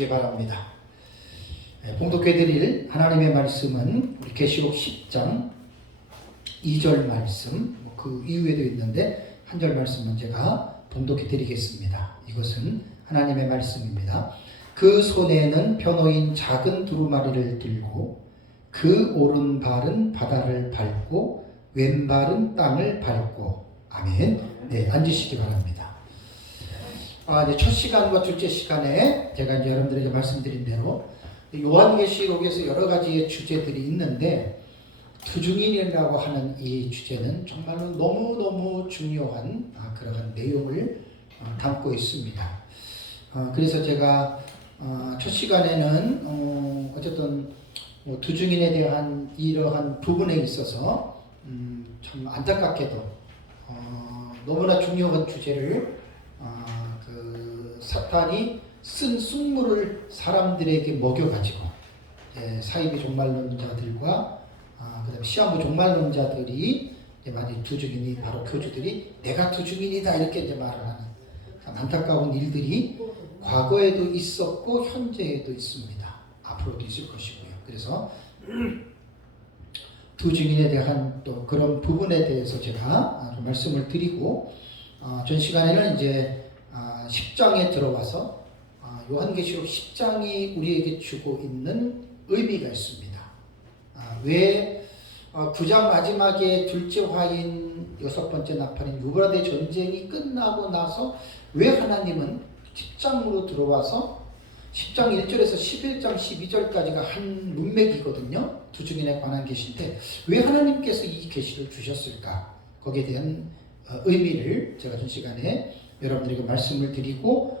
앉으시기 바랍니다. 봉독해 드릴 하나님의 말씀은 우리 계시록 10장 2절 말씀, 그 이후에도 있는데 한 절 말씀만 제가 봉독해 드리겠습니다. 이것은 하나님의 말씀입니다. 그 손에는 변호인 작은 두루마리를 들고 그 오른발은 바다를 밟고 왼발은 땅을 밟고. 아멘. 네, 앉으시기 바랍니다. 이제 첫 시간과 둘째 시간에 제가 이제 여러분들에게 말씀드린 대로 요한계시록에서 여러 가지의 주제들이 있는데 투중인이라고 하는 이 주제는 정말로 너무너무 중요한 그러한 내용을 담고 있습니다. 그래서 제가 첫 시간에는 어쨌든 투중인에 대한 이러한 부분에 있어서 참 안타깝게도 너무나 중요한 주제를 사탄이 쓴 숙물을 사람들에게 먹여가지고 사이비 종말론자들과 그다음에 시한부 종말론자들이 많이 투중인이 바로 교주들이 내가 투중인이다 이렇게 이제 말을 하는 참 안타까운 일들이 과거에도 있었고 현재에도 있습니다. 앞으로도 있을 것이고요. 그래서 투중인에 대한 또 그런 부분에 대해서 제가 좀 말씀을 드리고 전 시간에는 이제 10장에 들어와서 요한계시록 10장이 우리에게 주고 있는 의미가 있습니다. 왜 9장 마지막에 둘째 화인 여섯 번째 나팔인 유브라데 전쟁이 끝나고 나서 왜 하나님은 10장으로 들어와서 10장 1절에서 11장 12절까지가 한 문맥이거든요. 투중인에 관한 계시인데 왜 하나님께서 이 계시를 주셨을까? 거기에 대한 의미를 제가 전 시간에 여러분들에게 말씀을 드리고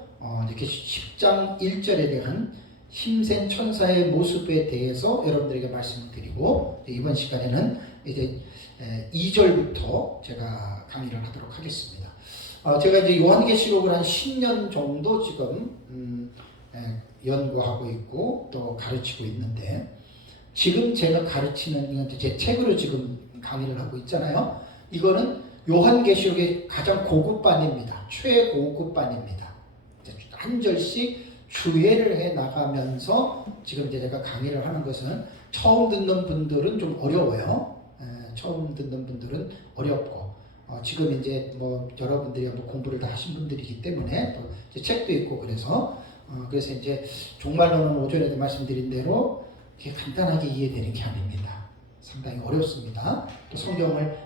이렇게 10장 1절에 대한 힘센 천사의 모습에 대해서 여러분들에게 말씀을 드리고 이번 시간에는 이제 2절부터 제가 강의를 하도록 하겠습니다. 제가 이제 요한계시록을 한 10년 정도 지금 연구하고 있고 또 가르치고 있는데 지금 제가 가르치는 이건 제 책으로 지금 강의를 하고 있잖아요. 이거는 요한계시록의 가장 고급반입니다. 최고급반입니다. 한 절씩 주해를 해 나가면서 지금 이제 제가 강의를 하는 것은 처음 듣는 분들은 좀 어려워요. 처음 듣는 분들은 어렵고 지금 이제 뭐 여러분들이 뭐 공부를 다 하신 분들이기 때문에 또 이제 책도 있고 그래서 이제 종말론은 오전에도 말씀드린 대로 이렇게 간단하게 이해되는 게 아닙니다. 상당히 어렵습니다. 또 성경을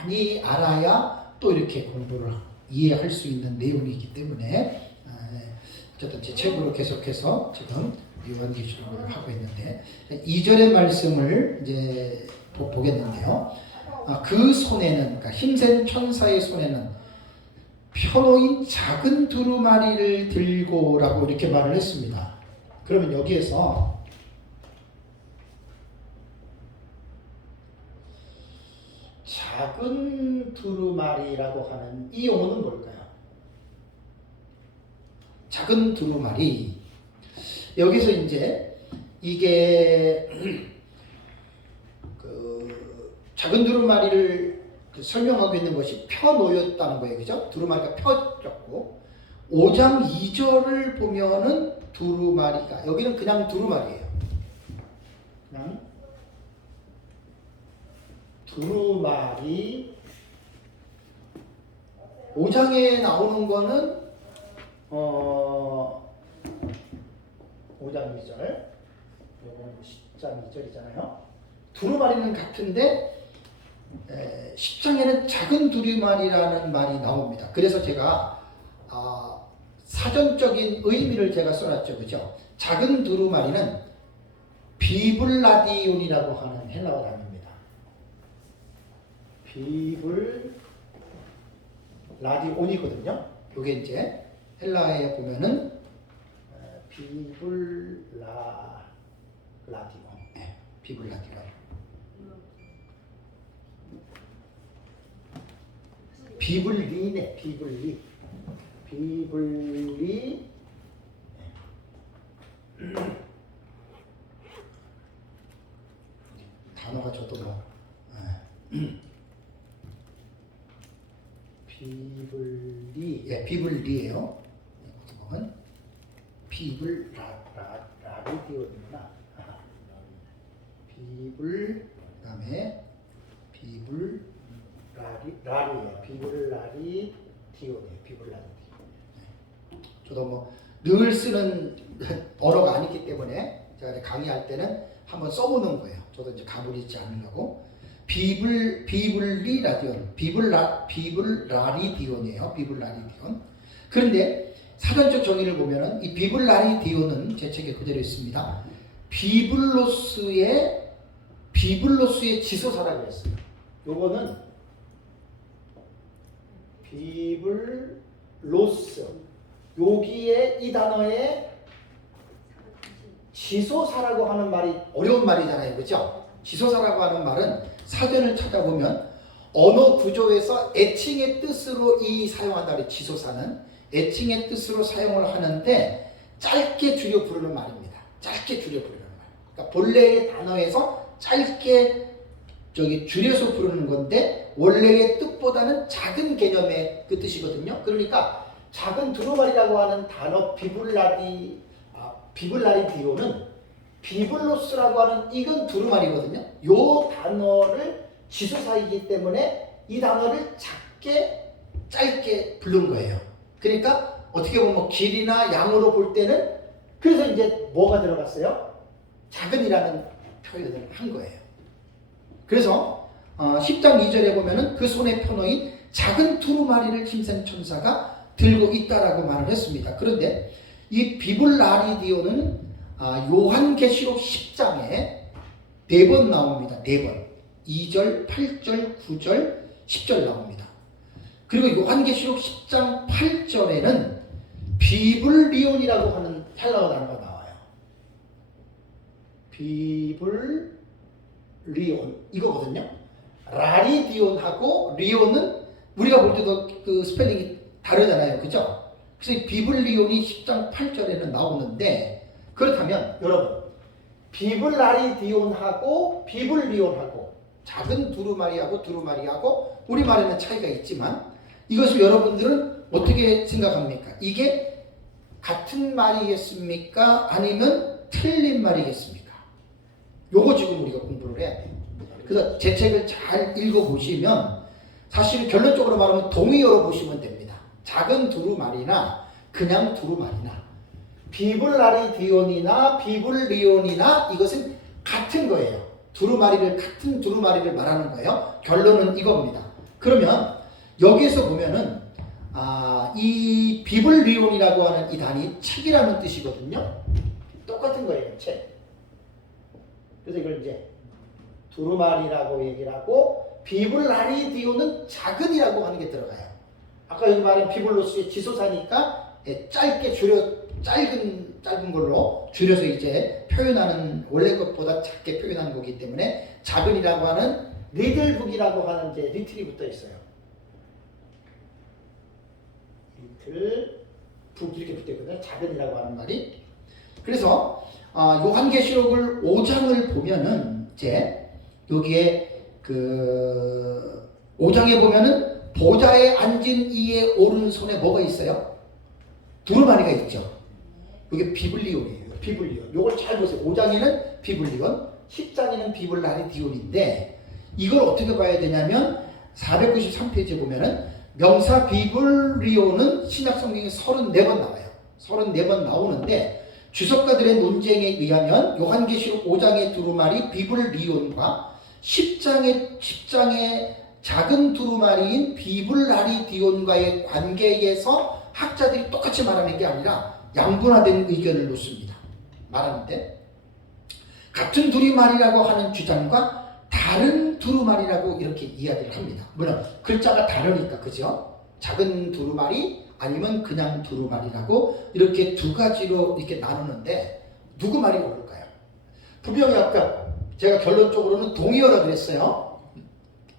많이 알아야 또 이렇게 공부를 이해할 수 있는 내용이기 때문에 어쨌든 제 책으로 계속해서 지금 요한계시록을 하고 있는데 2절의 말씀을 이제 보겠는데요. 그 손에는 그러니까 힘센 천사의 손에는 편호인 작은 두루마리를 들고라고 이렇게 말을 했습니다. 그러면 여기에서 작은 두루마리라고 하는 이 용어는 뭘까요? 작은 두루마리. 여기서 이제 이게 작은 두루마리를 설명하고 있는 것이 펴놓였다는 거예요. 그죠? 두루마리가 펴졌고 5장 2절을 보면은 두루마리가 여기는 그냥 두루마리예요. 그냥 두루마리 5장에 나오는 거는 5장 2절 요거는 10장 2절이잖아요. 두루마리는 같은데 10장에는 작은 두루마리라는 말이 나옵니다. 그래서 제가 사전적인 의미를 제가 써놨죠. 그죠? 작은 두루마리는 비블라디온이라고 하는 헬라어 단어입니다. 비블라디온이거든요. 이게 이제 헬라어에 보면은 비블라디온, 비블라디온. 비블리네, 비블리. 단어가 저도 뭐 비블리, 비블리예요. 어떻게 보면 비블라디온. 라리디온이구나. 그다음에 라리예요. 비블라리디온이에요. 비블라리디온. 저도 뭐 늘 쓰는 언어가 아니기 때문에 제가 강의할 때는 한번 써보는 거예요. 저도 이제 가물이지 않으려고. 비블라리디온. 비블라리디온이에요. 비블라리디온. 그런데 사전적 정의를 보면은 이 비블라리디온은 제 책에 그대로 있습니다. 비블로스의 지소사라고 했어요. 요거는 비블로스. 여기에 이 단어에 지소사라고 하는 말이 어려운 말이잖아요. 그렇죠? 지소사라고 하는 말은 사전을 찾아보면 언어 구조에서 애칭의 뜻으로 사용한다 그래요. 지소사는 애칭의 뜻으로 사용을 하는데 짧게 줄여 부르는 말입니다. 짧게 줄여 부르는 말. 그러니까 본래의 단어에서 짧게 줄여서 부르는 건데 원래의 뜻보다는 작은 개념의 그 뜻이거든요. 그러니까 작은 두루마리라고 하는 단어 비블라리디온은 비블로스라고 하는 이건 두루마리거든요. 요 단어를 지소사이기 때문에 이 단어를 짧게 부른 거예요. 그러니까 어떻게 보면 길이나 양으로 볼 때는 그래서 이제 뭐가 들어갔어요? 작은이라는 표현을 한 거예요. 그래서 10장 2절에 보면은 그 손에 펴놓인 작은 두루마리를 힘센 천사가 들고 있다라고 말을 했습니다. 그런데 이 비블라리디온은 요한계시록 10장에 4번 나옵니다. 4번. 2절, 8절, 9절, 10절 나옵니다. 그리고 요한계시록 10장 8절에는 비블리온이라고 하는 헬라어 단어가 나와요. 비블리온 이거거든요. 라리디온하고 리온은 우리가 볼 때도 그 스펠링이 다르잖아요. 그죠? 그래서 비블리온이 10장 8절에는 나오는데 그렇다면 여러분 비블라리디온하고 비블리온하고 작은 두루마리하고 우리말에는 차이가 있지만 이것을 여러분들은 어떻게 생각합니까? 이게 같은 말이겠습니까? 아니면 틀린 말이겠습니까? 요거 지금 우리가 공부를 해야 돼요. 그래서 제 책을 잘 읽어보시면 사실 결론적으로 말하면 동의어로 보시면 됩니다. 작은 두루마리나 그냥 두루마리나 비블라리디온이나 비블리온이나 이것은 같은 거예요. 같은 두루마리를 말하는 거예요. 결론은 이겁니다. 그러면 여기에서 보면은 이 비블리온이라고 하는 이 단위 책이라는 뜻이거든요. 똑같은 거예요. 책. 그래서 이걸 이제 두루마리라고 얘기를 하고 비블라리디온은 작은이라고 하는 게 들어가요. 아까 여기 말한 비블로스의 지소사니까 짧게 짧은 걸로 줄여서 이제 표현하는 원래 것보다 작게 표현하는 거기 때문에 작은이라고 하는 리들북이라고 하는 이제 리틀이 붙어 있어요. 리틀북 이렇게 붙어 있거든요. 작은이라고 하는 말이. 그래서 요한계시록을 5장을 보면은 이제 여기에 그 5장에 보면은 보좌에 앉은 이의 오른손에 뭐가 있어요? 두루마리가 있죠. 이게 비블리온이에요. 비블리온. 요걸 잘 보세요. 5장에는 비블리온, 10장에는 비블라리디온인데 이걸 어떻게 봐야 되냐면 493페이지에 보면은 명사 비블리온은 신약 성경에 34번 나와요. 34번 나오는데 주석가들의 논쟁에 의하면 요한계시록 5장의 두루마리 비블리온과 10장의 작은 두루마리인 비블라리디온과의 관계에서 학자들이 똑같이 말하는 게 아니라 양분화된 의견을 놓습니다. 말하는데 같은 두루마리라고 하는 주장과 다른 두루마리라고 이렇게 이야기를 합니다. 물론 글자가 다르니까 그죠? 작은 두루마리 아니면 그냥 두루마리라고 이렇게 두 가지로 이렇게 나누는데 누구 말이 옳을까요? 분명히 아까 제가 결론적으로는 동의어라 그랬어요.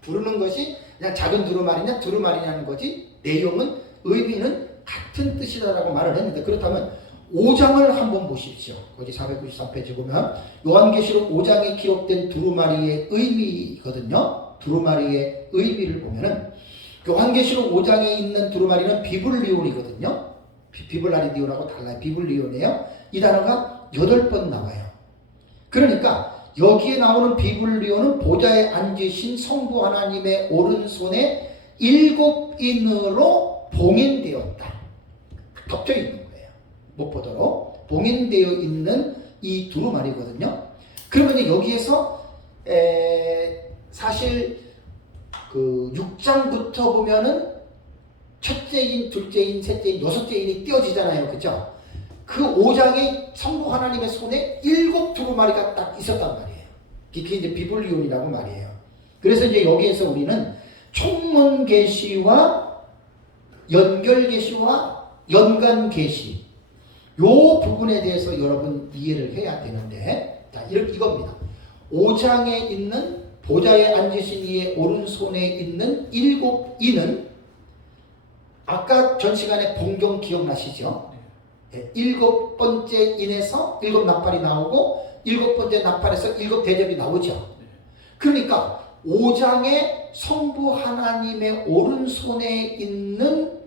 부르는 것이 그냥 작은 두루마리냐는 거지 내용은 의미는 같은 뜻이다라고 말을 했는데 그렇다면 5장을 한번 보십시오. 거기 493페이지 보면 요한계시록 5장에 기록된 두루마리의 의미거든요. 두루마리의 의미를 보면은 요한계시록 5장에 있는 두루마리는 비블리온이거든요. 비블라리디온하고 달라요. 비블리온이에요. 이 단어가 8번 나와요. 그러니까 여기에 나오는 비불리오는 보좌에 앉으신 성부 하나님의 오른손에 7인으로 봉인되었다. 덮여 있는 거예요. 못 보도록 봉인되어 있는 이 두루마리거든요. 그러면 여기에서 사실 그 6장부터 보면은 첫째인, 둘째인, 셋째인, 여섯째인이 띄어지잖아요. 그죠? 그 5장에 성부 하나님의 손에 7 두루마리가 딱 있었단 말이에요. 그게 이제 비불리온이라고 말이에요. 그래서 이제 여기에서 우리는 총문 계시와 연결 계시와 연간 계시 요 부분에 대해서 여러분 이해를 해야 되는데, 자, 이겁니다. 5장에 있는 보좌에 앉으신 이의 오른손에 있는 7인은 아까 전 시간에 봉경 기억나시죠? 네, 7번째 인에서 7나팔이 나오고 7번째 나팔에서 7대접이 나오죠. 그러니까 5장에 성부 하나님의 오른손에 있는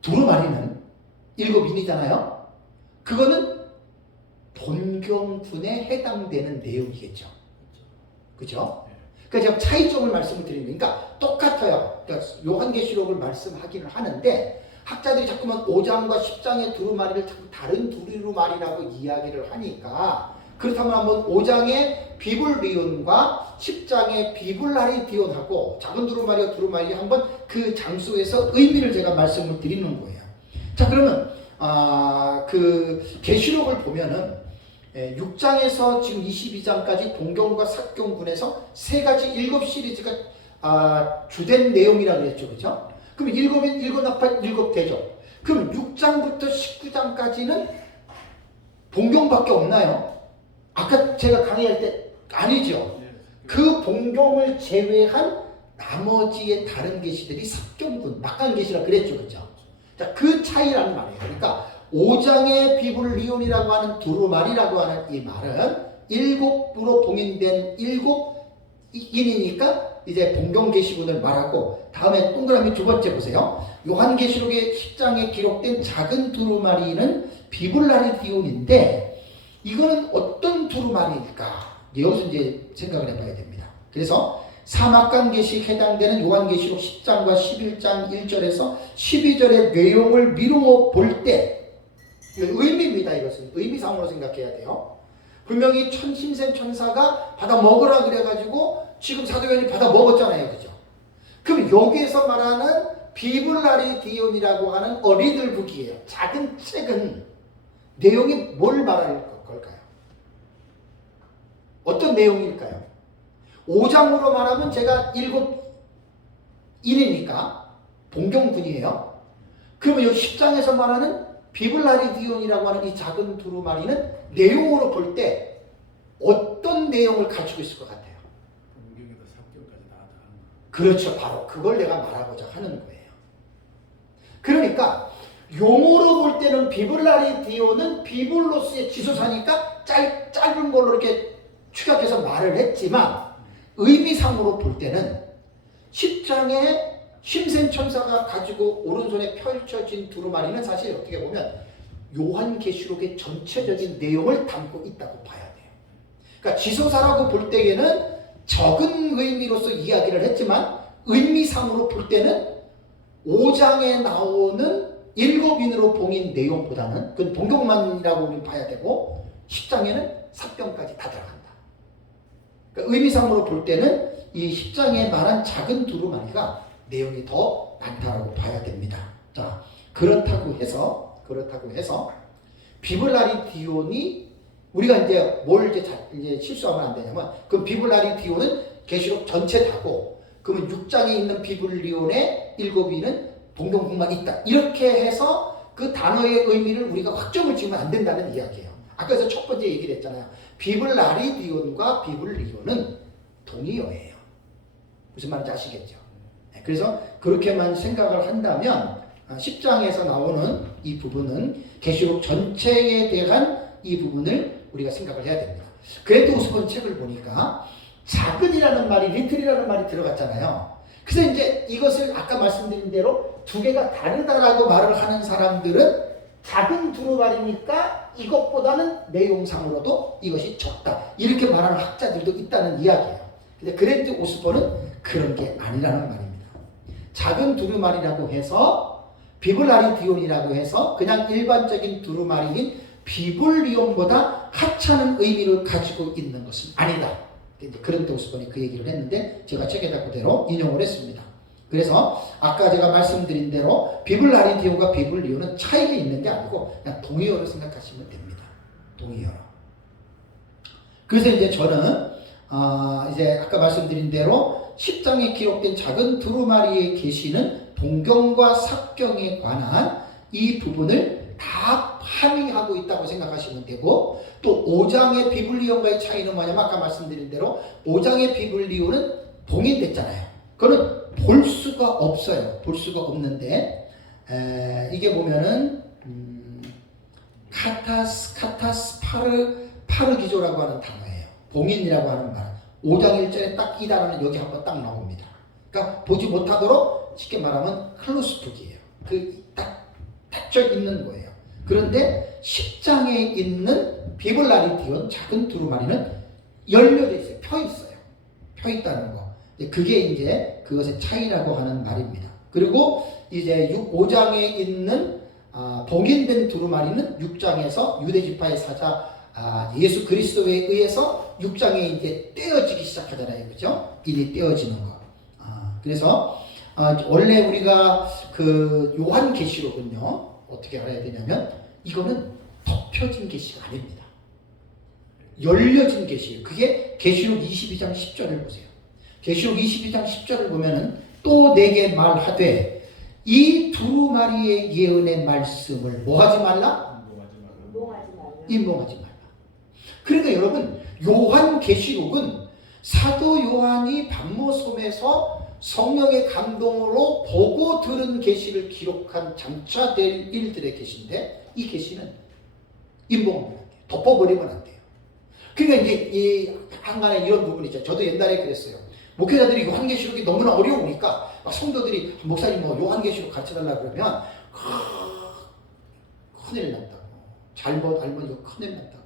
두루마리는 7인이잖아요. 그거는 본경군에 해당되는 내용이겠죠. 그죠? 그러니까 제가 차이점을 말씀을 드리는 거니까 똑같아요. 그러니까 요한계시록을 말씀하기는 하는데 학자들이 자꾸만 5장과 10장의 두루마리를 자꾸 다른 두루마리라고 이야기를 하니까, 그렇다면 한번 5장의 비불리온과 10장의 비불라리디온하고 작은 두루마리와 두루마리 한번 그 장소에서 의미를 제가 말씀을 드리는 거예요. 자, 그러면 그 계시록을 보면은 6장에서 지금 22장까지 동경과 사경군에서 세 가지 7 시리즈가 주된 내용이라고 그랬죠. 그죠? 그럼 7인 7나팔 7대접. 그럼 6장부터 19장까지는 봉경밖에 없나요? 아까 제가 강의할 때 아니죠. 그 봉경을 제외한 나머지의 다른 계시들이 삽경군, 낙관계시라 그랬죠. 그죠? 자, 그 차이라는 말이에요. 그러니까 5장의 비불리온이라고 하는 두루마리라고 하는 이 말은 7부로 봉인된 7인이니까 이제 봉경계시군을 말하고, 다음에 동그라미 두 번째 보세요. 요한계시록의 10장에 기록된 작은 두루마리는 비불라리디온인데 이거는 어떤 두루마리일까? 여기서 이제 생각을 해봐야 됩니다. 그래서 사막간계시에 해당되는 요한계시록 10장과 11장 1절에서 12절의 내용을 미루어 볼 때 의미입니다. 이것은 의미상으로 생각해야 돼요. 분명히 신생 천사가 받아 먹으라 그래가지고 지금 사도요한이 받아 먹었잖아요. 그죠? 그럼 여기에서 말하는 비불라리디온이라고 하는 어리들 북이에요. 작은 책은 내용이 뭘 말할 걸까요? 어떤 내용일까요? 5장으로 말하면 제가 7인이니까 봉경군이에요. 그러면 이 10장에서 말하는 비불라리디온이라고 하는 이 작은 두루마리는 내용으로 볼 때 어떤 내용을 가지고 있을 것 같아요? 봉경에서 삽경까지 나왔다. 그렇죠. 바로 그걸 내가 말하고자 하는 거예요. 그러니까 용어로 볼 때는 비불라리디온은 비불로스의 지소사니까 짧은 걸로 이렇게 축약해서 말을 했지만, 의미상으로 볼 때는 10장에 심생천사가 가지고 오른손에 펼쳐진 두루마리는 사실 어떻게 보면 요한계시록의 전체적인 내용을 담고 있다고 봐야 돼요. 그러니까 지소사라고 볼 때에는 적은 의미로서 이야기를 했지만 의미상으로 볼 때는 5장에 나오는 7인으로 봉인 내용보다는 그건 봉경만이라고 우리 봐야 되고 10장에는 삽병까지 다 들어간다. 그러니까 의미상으로 볼 때는 이 10장에 말한 작은 두루마리가 내용이 더 많다라고 봐야 됩니다. 자, 그렇다고 해서 비불라리디온이 우리가 이제 뭘 이제 실수하면 안 되냐면, 그 비불라리디온은 계시록 전체 다고, 그러면 6장에 있는 비불리온의 7인은 봉경국만 있다. 이렇게 해서 그 단어의 의미를 우리가 확정을 지으면 안 된다는 이야기예요. 아까 그래서 첫 번째 얘기를 했잖아요. 비불라리디온과 비불리온은 동의어예요. 무슨 말인지 아시겠죠? 그래서 그렇게만 생각을 한다면 10장에서 나오는 이 부분은 계시록 전체에 대한 이 부분을 우리가 생각을 해야 됩니다. 그래도 우스본 책을 보니까 작은이라는 말이, 리틀이라는 말이 들어갔잖아요. 그래서 이제 이것을 아까 말씀드린 대로 두 개가 다르다라고 말을 하는 사람들은 작은 두루마리니까 이것보다는 내용상으로도 이것이 적다. 이렇게 말하는 학자들도 있다는 이야기예요. 근데 그랜드 오스본은 그런 게 아니라는 말입니다. 작은 두루마리라고 해서 비블라리디온이라고 해서 그냥 일반적인 두루마리인 비블리온보다 하찮은 의미를 가지고 있는 것은 아니다. 그랜드 오스본이 그 얘기를 했는데 제가 책에다 그대로 인용을 했습니다. 그래서 아까 제가 말씀드린 대로 비블라리디오가 비블리온은 차이가 있는 게 아니고 그냥 동의어로 생각하시면 됩니다. 동의어로. 그래서 이제 저는 이제 아까 말씀드린 대로 10장에 기록된 작은 두루마리의 계시는 동경과 삭경에 관한 이 부분을 다 함의하고 있다고 생각하시면 되고, 또 5장의 비블리온과의 차이는 뭐냐면 아까 말씀드린 대로 5장의 비블리온은 봉인됐잖아요. 그거는 볼 수가 없어요. 볼 수가 없는데 이게 보면은 카타스 파르기조라고 하는 단어예요. 봉인이라고 하는 말. 5장 1절에 딱 이 단어는 여기 한번 딱 나옵니다. 그러니까 보지 못하도록 쉽게 말하면 클로스북이에요. 그 딱 닫혀 있는 거예요. 그런데 10장에 있는 비블라리디온 작은 두루마리는 열려져 있어요. 펴 있어요. 펴 있다는 거. 그게 이제 그것의 차이라고 하는 말입니다. 그리고 이제 5장에 있는 봉인된 두루마리는 6장에서 유대지파의 사자 예수 그리스도에 의해서 6장에 이제 떼어지기 시작하잖아요. 그죠? 이리 떼어지는 거. 그래서 원래 우리가 그 요한계시록은요, 어떻게 알아야 되냐면 이거는 덮여진 계시가 아닙니다. 열려진 계시예요. 그게 계시록 22장 10절을 보세요. 계시록 22장 10절을 보면은 또 내게 말하되 이 두루마리의 예언의 말씀을 뭐하지 말라? 임봉하지 말라. 그러니까 여러분, 요한계시록은 사도 요한이 반모섬에서 성령의 감동으로 보고 들은 계시를 기록한 장차될 일들의 계시인데, 이 계시는 임봉하면 안 돼요. 덮어버리면 안 돼요. 그러니까 이제 이 한간에 이런 부분이 있죠. 저도 옛날에 그랬어요. 목회자들이 요한계시록이 너무나 어려우니까 막 성도들이 목사님 뭐 요한계시록 가르쳐달라 그러면 큰일 난다고. 잘못 알면 이거 큰일 난다고.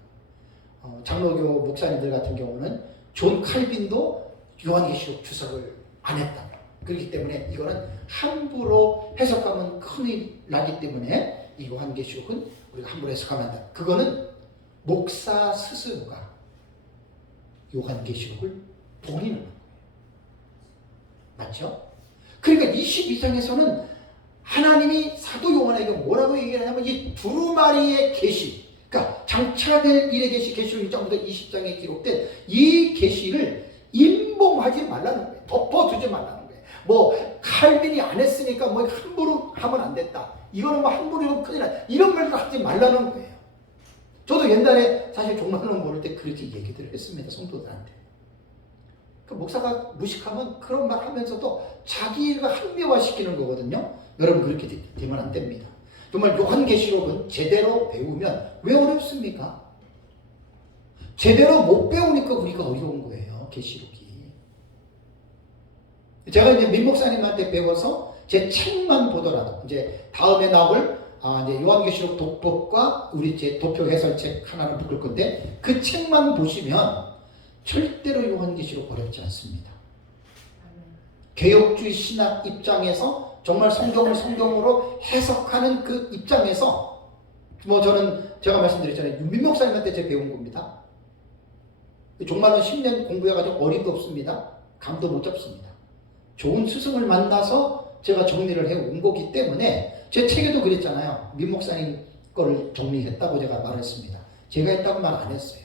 장로교 목사님들 같은 경우는 존 칼빈도 요한계시록 주석을 안 했다. 그렇기 때문에 이거는 함부로 해석하면 큰일 나기 때문에 이 요한계시록은 우리가 함부로 해석하면 안 된다. 그거는 목사 스스로가 요한계시록을 봉인하는 거예요. 맞죠? 그러니까 22장에서는 하나님이 사도 요한에게 뭐라고 얘기하냐면 이 두루마리의 계시, 그러니까 장차될 일의 계시, 계시록 1장부터 20장에 기록된 이 계시를 임봉하지 말라는 거예요. 덮어두지 말라는 거예요. 뭐 칼빈이 안 했으니까 뭐 함부로 하면 안 됐다. 이거는 뭐 함부로 이건 큰일 나. 이런 말을 하지 말라는 거예요. 저도 옛날에 사실 종말론 모를 때 그렇게 얘기들을 했습니다. 성도들한테. 그 목사가 무식하면 그런 말 하면서도 자기가 합리화시키는 거거든요. 여러분 그렇게 되면 안 됩니다. 정말 요한계시록은 제대로 배우면 왜 어렵습니까? 제대로 못 배우니까 우리가 어려운 거예요. 계시록이. 제가 이제 민 목사님한테 배워서 제 책만 보더라도 이제 다음에 나올 이제 요한계시록 독법과 우리 제 도표 해설책 하나를 부를 건데 그 책만 보시면 절대로 요한계시록 어렵지 않습니다. 개혁주의 신학 입장에서 정말 성경을 성경으로 해석하는 그 입장에서 뭐 저는 제가 말씀드렸잖아요. 민 목사님한테 제가 배운 겁니다. 정말로 10년 공부해가지고 어림도 없습니다. 감도 못 잡습니다. 좋은 스승을 만나서 제가 정리를 해온 거기 때문에 제 책에도 그랬잖아요. 민 목사님 거를 정리했다고 제가 말했습니다. 제가 했다고 말 안 했어요.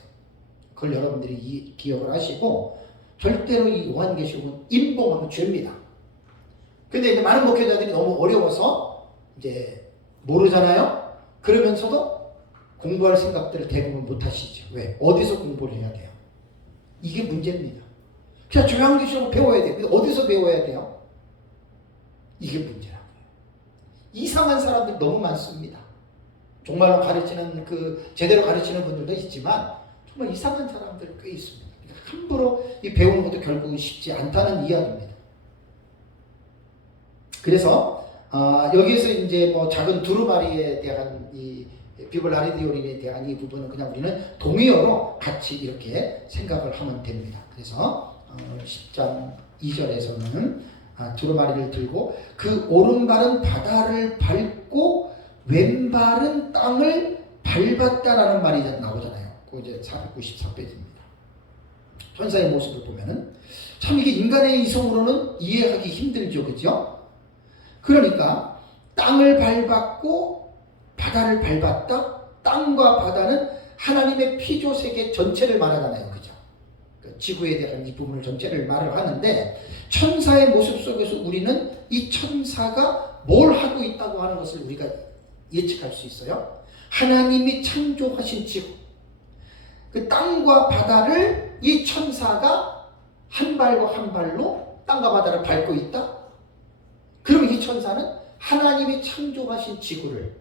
그걸 여러분들이 기억을 하시고 절대로 이 요한계시록은 임봉하면 죄입니다. 근데 이제 많은 목회자들이 너무 어려워서 이제 모르잖아요. 그러면서도 공부할 생각들을 대부분 못 하시죠. 왜? 어디서 공부를 해야 돼요? 이게 문제입니다. 그냥 요한계시록을 배워야 돼요. 근데 어디서 배워야 돼요? 이게 문제라고요. 이상한 사람들 너무 많습니다. 정말로 가르치는 제대로 가르치는 분들도 있지만 정말 이상한 사람들 꽤 있습니다. 그러니까 함부로 이 배우는 것도 결국은 쉽지 않다는 이야기입니다. 그래서 여기에서 이제 뭐 작은 두루마리에 대한 이 비블라리디오린에 대한 이 부분은 그냥 우리는 동의어로 같이 이렇게 생각을 하면 됩니다. 그래서 10장 2절에서는 두루마리를 들고 그 오른발은 바다를 밟고 왼발은 땅을 밟았다라는 말이 나오잖아요. 그 이제 494페이지입니다. 천사의 모습을 보면은 참 이게 인간의 이성으로는 이해하기 힘들죠, 그죠? 그러니까 땅을 밟았고 바다를 밟았다. 땅과 바다는 하나님의 피조 세계 전체를 말하잖아요, 그죠? 그 지구에 대한 이 부분을 전체를 말을 하는데 천사의 모습 속에서 우리는 이 천사가 뭘 하고 있다고 하는 것을 우리가 예측할 수 있어요. 하나님이 창조하신 지구, 그 땅과 바다를 이 천사가 한 발과 한 발로 땅과 바다를 밟고 있다. 그럼 이 천사는 하나님이 창조하신 지구를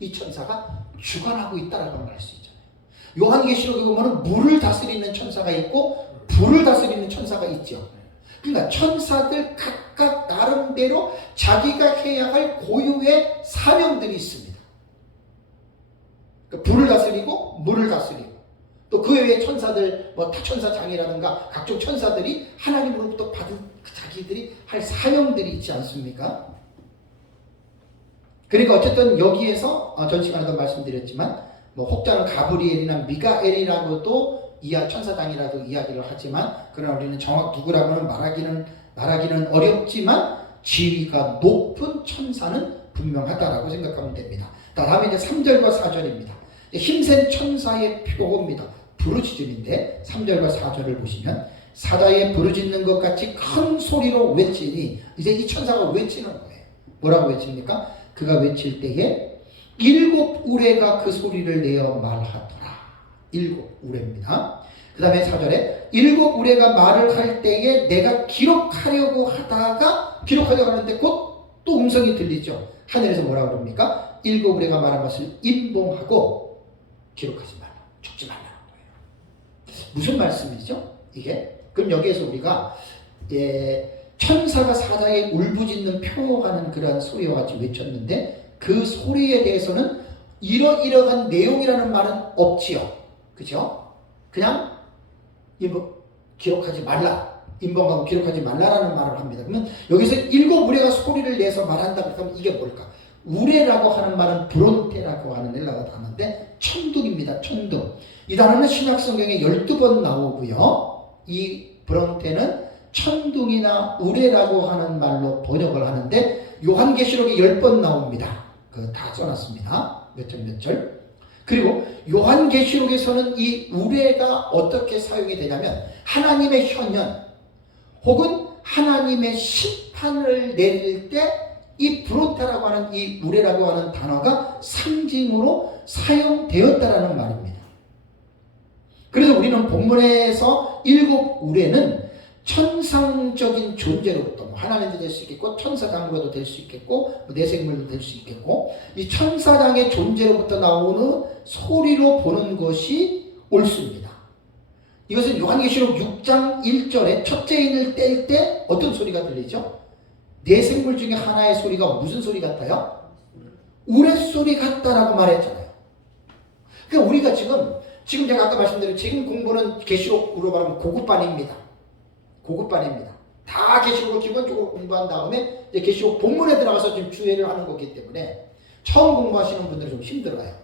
이 천사가 주관하고 있다라고 할 수 있잖아요. 요한계시록에 보면 물을 다스리는 천사가 있고 불을 다스리는 천사가 있죠. 그러니까 천사들 각각 나름대로 자기가 해야 할 고유의 사명들이 있습니다. 그러니까 불을 다스리고 물을 다스리고 또 그 외에 천사들, 뭐 타천사장이라든가 각종 천사들이 하나님으로부터 받은 자기들이 할 사명들이 있지 않습니까? 그러니까 어쨌든 여기에서 전 시간에도 말씀드렸지만 뭐 혹자는 가브리엘이나 미가엘이라고도 천사장이라도 이야기를 하지만 그러나 우리는 정확 누구라고는 말하기는 어렵지만 지위가 높은 천사는 분명하다라고 생각하면 됩니다. 다음에 이제 3절과 4절입니다. 힘센 천사의 표어입니다. 부르짖음인데 3절과 4절을 보시면 사자의 부르짖는 것 같이 큰 소리로 외치니 이제 이 천사가 외치는 거예요. 뭐라고 외칩니까? 그가 외칠 때에 7 우레가 그 소리를 내어 말하더라. 7 우레입니다. 그 다음에 4절에 7 우레가 말을 할 때에 내가 기록하려고 하는데 곧 또 음성이 들리죠. 하늘에서 뭐라고 그럽니까? 7 우레가 말한 것을 임봉하고 기록하지 말라. 죽지 말라는 거예요. 무슨 말씀이죠? 이게? 그럼 여기에서 우리가 천사가 사자에 울부짖는 표하는 그러한 소리와 같이 외쳤는데 그 소리에 대해서는 이러이러한 내용이라는 말은 없지요. 그죠? 그냥 기록하지 말라. 임범하고 기록하지 말라라는 말을 합니다. 그러면 여기서 7 우레가 소리를 내서 말한다 그러면 이게 뭘까? 우레라고 하는 말은 브론테라고 하는 헬라어 단어인데 천둥입니다. 천둥. 이 단어는 신약 성경에 12번 나오고요. 이 브론테는 천둥이나 우레라고 하는 말로 번역을 하는데 요한계시록에 10번 나옵니다. 다 써놨습니다. 몇 절. 그리고 요한계시록에서는 이 우레가 어떻게 사용이 되냐면 하나님의 현현 혹은 하나님의 심판을 내릴 때 이 브론테라고 하는 이 우레라고 하는 단어가 상징으로 사용되었다라는 말입니다. 그래서 우리는 본문에서 7 우레는 천상적인 존재로부터 하나님도 될 수 있겠고 천사장으로도 될 수 있겠고 내생물도 될 수 있겠고 이 천사장의 존재로부터 나오는 소리로 보는 것이 옳습니다. 이것은 요한계시록 6장 1절에 첫째 인을 뗄 때 어떤 소리가 들리죠? 내생물 중에 하나의 소리가 무슨 소리 같아요? 우레소리 같다라고 말했잖아요. 그러니까 우리가 지금 제가 아까 말씀드린 지금 공부는 계시록으로 말하면 고급반입니다. 다 계시록을 기본적으로 공부한 다음에 이제 계시록 본문에 들어가서 지금 주해를 하는 거기 때문에 처음 공부하시는 분들은 좀 힘들어요.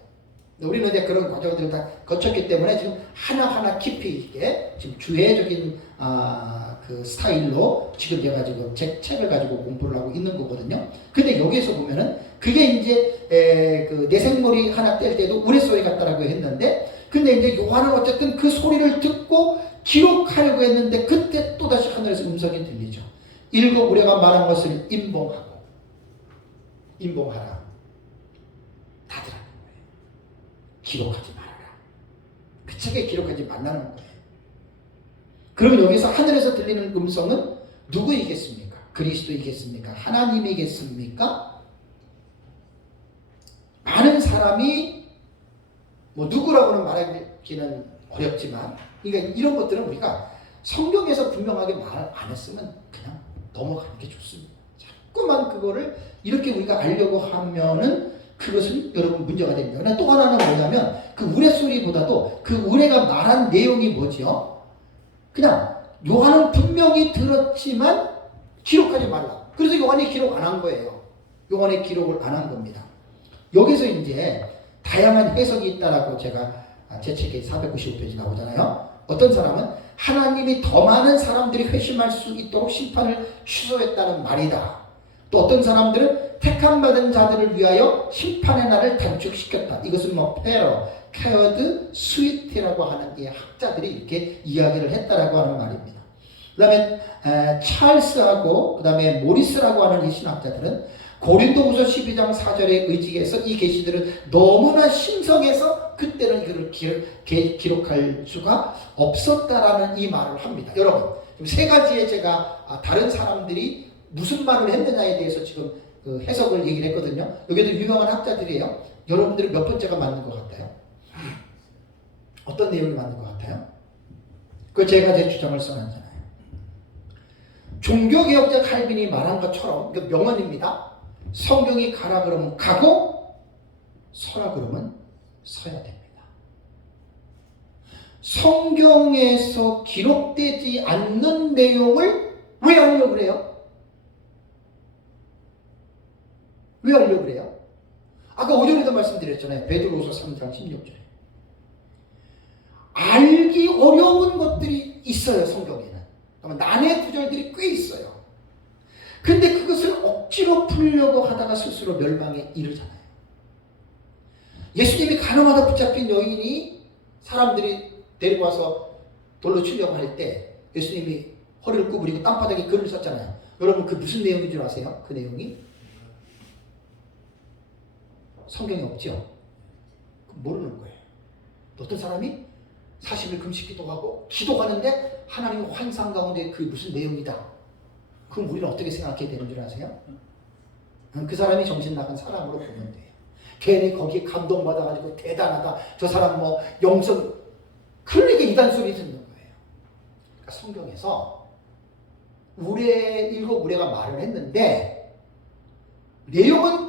우리는 이제 그런 과정들을 다 거쳤기 때문에 지금 하나하나 깊이 있게 지금 주해적인 그 스타일로 지금 제가 지금 제 책을 가지고 공부를 하고 있는 거거든요. 근데 여기에서 보면은 그게 이제 그 내생머리 하나 뗄 때도 우레소리 같다라고 했는데 근데 이제 요한은 어쨌든 그 소리를 듣고 기록하려고 했는데 그때 또다시 하늘에서 음성이 들리죠. 7 우레가 말한 것을 임봉하라. 닫으라는 거예요. 기록하지 말아라. 그 책에 기록하지 말라는 거예요. 그러면 여기서 하늘에서 들리는 음성은 누구이겠습니까? 그리스도이겠습니까? 하나님이겠습니까? 많은 사람이 뭐 누구라고는 말하기는 어렵지만 그러니까 이런 것들은 우리가 성경에서 분명하게 말 안 했으면 그냥 넘어가는 게 좋습니다. 자꾸만 그거를 이렇게 우리가 알려고 하면은 그것은 여러분 문제가 됩니다. 그러나 또 하나는 뭐냐면 그 우레소리보다도 그 우레가 말한 내용이 뭐지요? 그냥 요한은 분명히 들었지만 기록하지 말라. 그래서 요한이 기록 안 한 거예요. 요한의 기록을 안 한 겁니다. 여기서 이제 다양한 해석이 있다라고 제가 제 책에 495페이지 나오잖아요. 어떤 사람은 하나님이 더 많은 사람들이 회심할 수 있도록 심판을 취소했다는 말이다. 또 어떤 사람들은 택함받은 자들을 위하여 심판의 날을 단축시켰다. 이것은 뭐 페러, 케어드, 스위트라고 하는 이 학자들이 이렇게 이야기를 했다라고 하는 말입니다. 그 다음에 찰스하고 그 다음에 모리스라고 하는 이 신학자들은 고린도후서 12장 4절에 의지해서 이 계시들은 너무나 신성해서 그때는 이거를 기록할 수가 없었다라는 이 말을 합니다. 여러분, 세 가지의 제가 다른 사람들이 무슨 말을 했느냐에 대해서 지금 그 해석을 얘기를 했거든요. 여기도 유명한 학자들이에요. 여러분들은 몇 번째가 맞는 것 같아요? 어떤 내용이 맞는 것 같아요? 그 제가 제 주장을 써놨잖아요. 종교개혁자 칼빈이 말한 것처럼 그 명언입니다. 성경이 가라 그러면 가고 서라 그러면 서야 됩니다. 성경에서 기록되지 않는 내용을 왜 하려고 그래요? 왜 하려고 그래요? 아까 오전에도 말씀드렸잖아요. 베드로후서 3장 16절에 알기 어려운 것들이 있어요. 성경에는 난해 구절들이 꽤 있어요. 근데 그것을 억지로 풀려고 하다가 스스로 멸망에 이르잖아요. 예수님이 가늠하다 붙잡힌 여인이 사람들이 데리고 와서 돌로 치려고 할 때 예수님이 허리를 구부리고 땅바닥에 글을 썼잖아요. 여러분 그 무슨 내용인 줄 아세요? 그 내용이? 성경에 없죠? 모르는 거예요. 어떤 사람이 40일 금식 기도하고 기도하는데 하나님의 환상 가운데 그 무슨 내용이다. 그럼 우리는 어떻게 생각해야 되는 줄 아세요? 그 사람이 정신 나간 사람으로 보면 돼요. 괜히 거기에 감동받아가지고 대단하다. 저 사람 뭐 영성 그러니까 이단 소리 듣는 거예요. 그러니까 성경에서 일곱 우레가 말을 했는데 내용은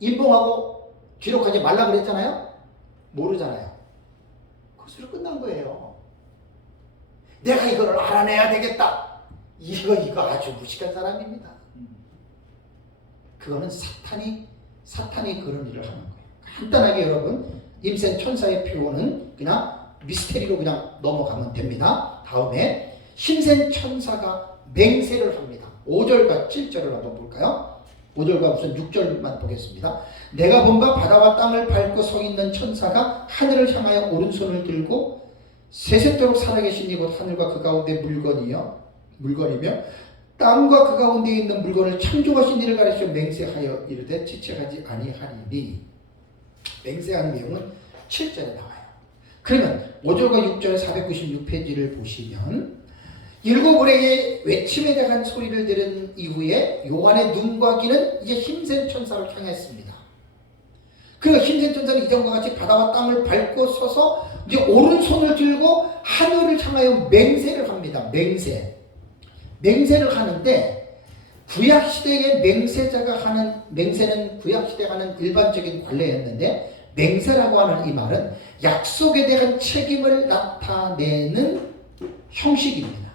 인봉하고 기록하지 말라 그랬잖아요. 모르잖아요. 그것으로 끝난 거예요. 내가 이거를 알아내야 되겠다. 이거 아주 무식한 사람입니다. 그거는 사탄이 그런 일을 하는 거예요. 간단하게 여러분 임센 천사의 표현은 그냥 미스테리로 그냥 넘어가면 됩니다. 다음에 신센 천사가 맹세를 합니다. 5절과 7절을 한번 볼까요? 5절과 우선 6절만 보겠습니다. 내가 본바 바다와 땅을 밟고 서 있는 천사가 하늘을 향하여 오른손을 들고 세세토록 살아계신 이곳 하늘과 그 가운데 물건이며 땅과 그 가운데 있는 물건을 창조하신 이를 가르쳐 맹세하여 이르되 지체하지 아니하리니. 맹세하는 내용은 7절에 나와요. 그러면 5절과 6절 496페이지를 보시면 일곱 우레의 외침에 대한 소리를 들은 이후에 요한의 눈과 귀는 이제 힘센 천사를 향했습니다. 그 힘센 천사는 이전과 같이 바다와 땅을 밟고 서서 이제 오른손을 들고 하늘을 향하여 맹세를 합니다. 맹세를 하는데 구약시대의 맹세자가 하는 맹세는 구약시대가 하는 일반적인 관례였는데 맹세라고 하는 이 말은 약속에 대한 책임을 나타내는 형식입니다.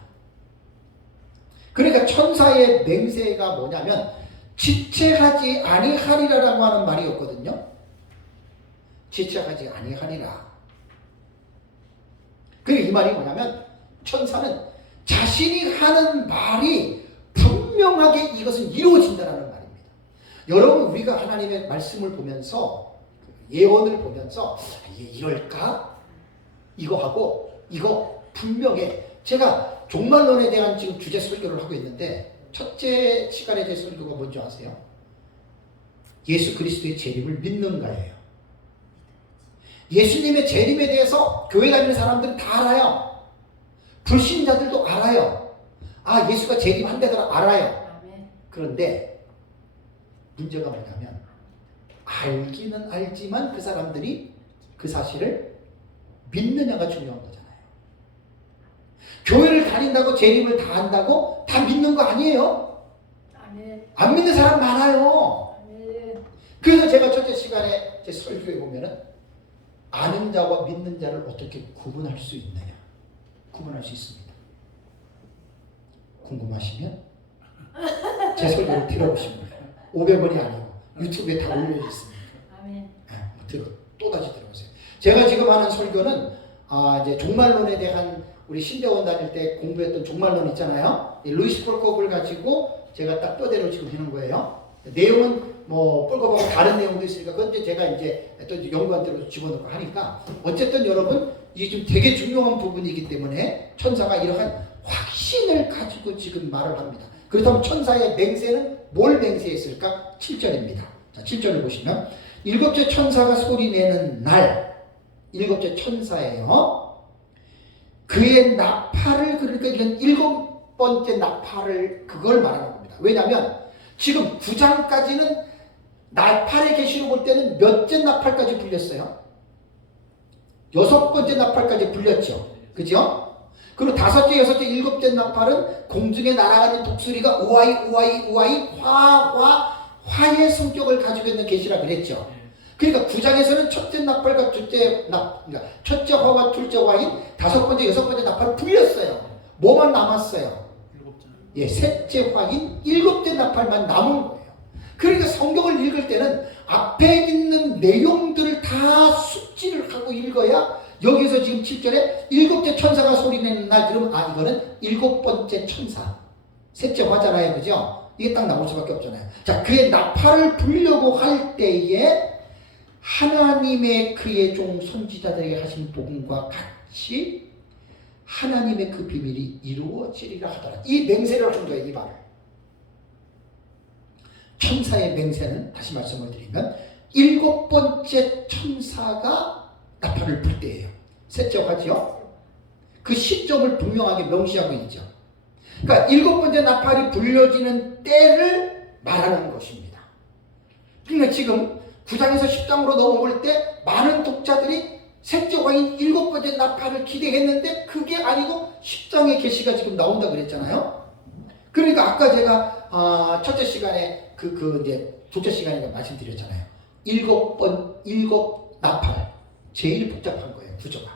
그러니까 천사의 맹세가 뭐냐면 지체하지 아니하리라라고 하는 말이었거든요. 지체하지 아니하리라. 그리고 이 말이 뭐냐면 천사는 자신이 하는 말이 분명하게 이것은 이루어진다는 말입니다. 여러분 우리가 하나님의 말씀을 보면서 예언을 보면서 이럴까? 이거 하고 이거 분명해. 제가 종말론에 대한 지금 주제 설교를 하고 있는데 첫째 시간에 제 설교가 뭔지 아세요? 예수 그리스도의 재림을 믿는가예요. 예수님의 재림에 대해서 교회 다니는 사람들은 다 알아요. 불신자들도 알아요. 아, 예수가 재림한다더라 알아요. 그런데 문제가 뭐냐면 알기는 알지만 그 사람들이 그 사실을 믿느냐가 중요한 거잖아요. 교회를 다닌다고 재림을 다 한다고 다 믿는 거 아니에요. 안 믿는 사람 많아요. 그래서 제가 첫째 시간에 제 설교에 보면은 아는 자와 믿는 자를 어떻게 구분할 수 있느냐. 구분할 수 있습니다. 궁금하시면 제 설교를 들어보시면 돼요. 500원이 아니고 유튜브에 다 올려져 있습니다. 아멘. 또다시 들어보세요. 제가 지금 하는 설교는 이제 종말론에 대한 우리 신대원 다닐 때 공부했던 종말론 있잖아요. 루이스 폴컵을 가지고 제가 딱 뼈대로 지금 하는 거예요. 내용은 뭐 폴컵하고 다른 내용도 있으니까 그건 이제 제가 이제 또 연구한대로 집어넣고 하니까 어쨌든 여러분 이게 좀 되게 중요한 부분이기 때문에 천사가 이러한 확신을 가지고 지금 말을 합니다. 그렇다면 천사의 맹세는 뭘 맹세했을까? 7절입니다. 자, 7절을 보시면 일곱째 천사가 소리내는 날, 일곱째 천사예요. 그의 나팔을, 그러니까 이건 일곱 번째 나팔을 그걸 말하는 겁니다. 왜냐하면 지금 9장까지는 나팔의 계시로 볼 때는 몇째 나팔까지 불렸어요? 6번째 나팔까지 불렸죠. 그죠? 그리고 5째, 6째, 7째 나팔은 공중에 날아가는 독수리가 우아이 우아이 우아이 화의 성격을 가지고 있는 계시라 그랬죠. 그러니까 9장에서는 첫째 나팔과 그러니까 첫째 화와 둘째 화인 5번째, 6번째 나팔을 불렸어요. 뭐만 남았어요? 셋째 화인 7째 나팔만 남은 거예요. 그러니까 성경을 읽을 때는 앞에 있는 내용들을 다 숙지를 하고 읽어야 여기서 지금 7절에 7째 천사가 소리내는 날 그러면 이거는 7번째 천사 셋째 화잖아요. 그죠? 이게 딱 나올 수밖에 없잖아요. 자, 그의 나팔을 불려고 할 때에 하나님의 그의 종 선지자들에게 하신 복음과 같이 하나님의 그 비밀이 이루어지리라 하더라. 이 맹세를 한 거예요. 이 말을. 천사의 맹세는 다시 말씀을 드리면 7번째 천사가 나팔을 불 때예요. 셋째 화지요. 그 시점을 분명하게 명시하고 있죠. 그러니까 7번째 나팔이 불려지는 때를 말하는 것입니다. 그러니까 지금 9장에서 10장으로 넘어올 때 많은 독자들이 셋째 화인 7번째 나팔을 기대했는데 그게 아니고 10장의 계시가 지금 나온다 그랬잖아요. 그러니까 아까 제가 첫째 시간에 이제 둘째 시간에 말씀드렸잖아요. 7 나팔 제일 복잡한 거예요. 구조가.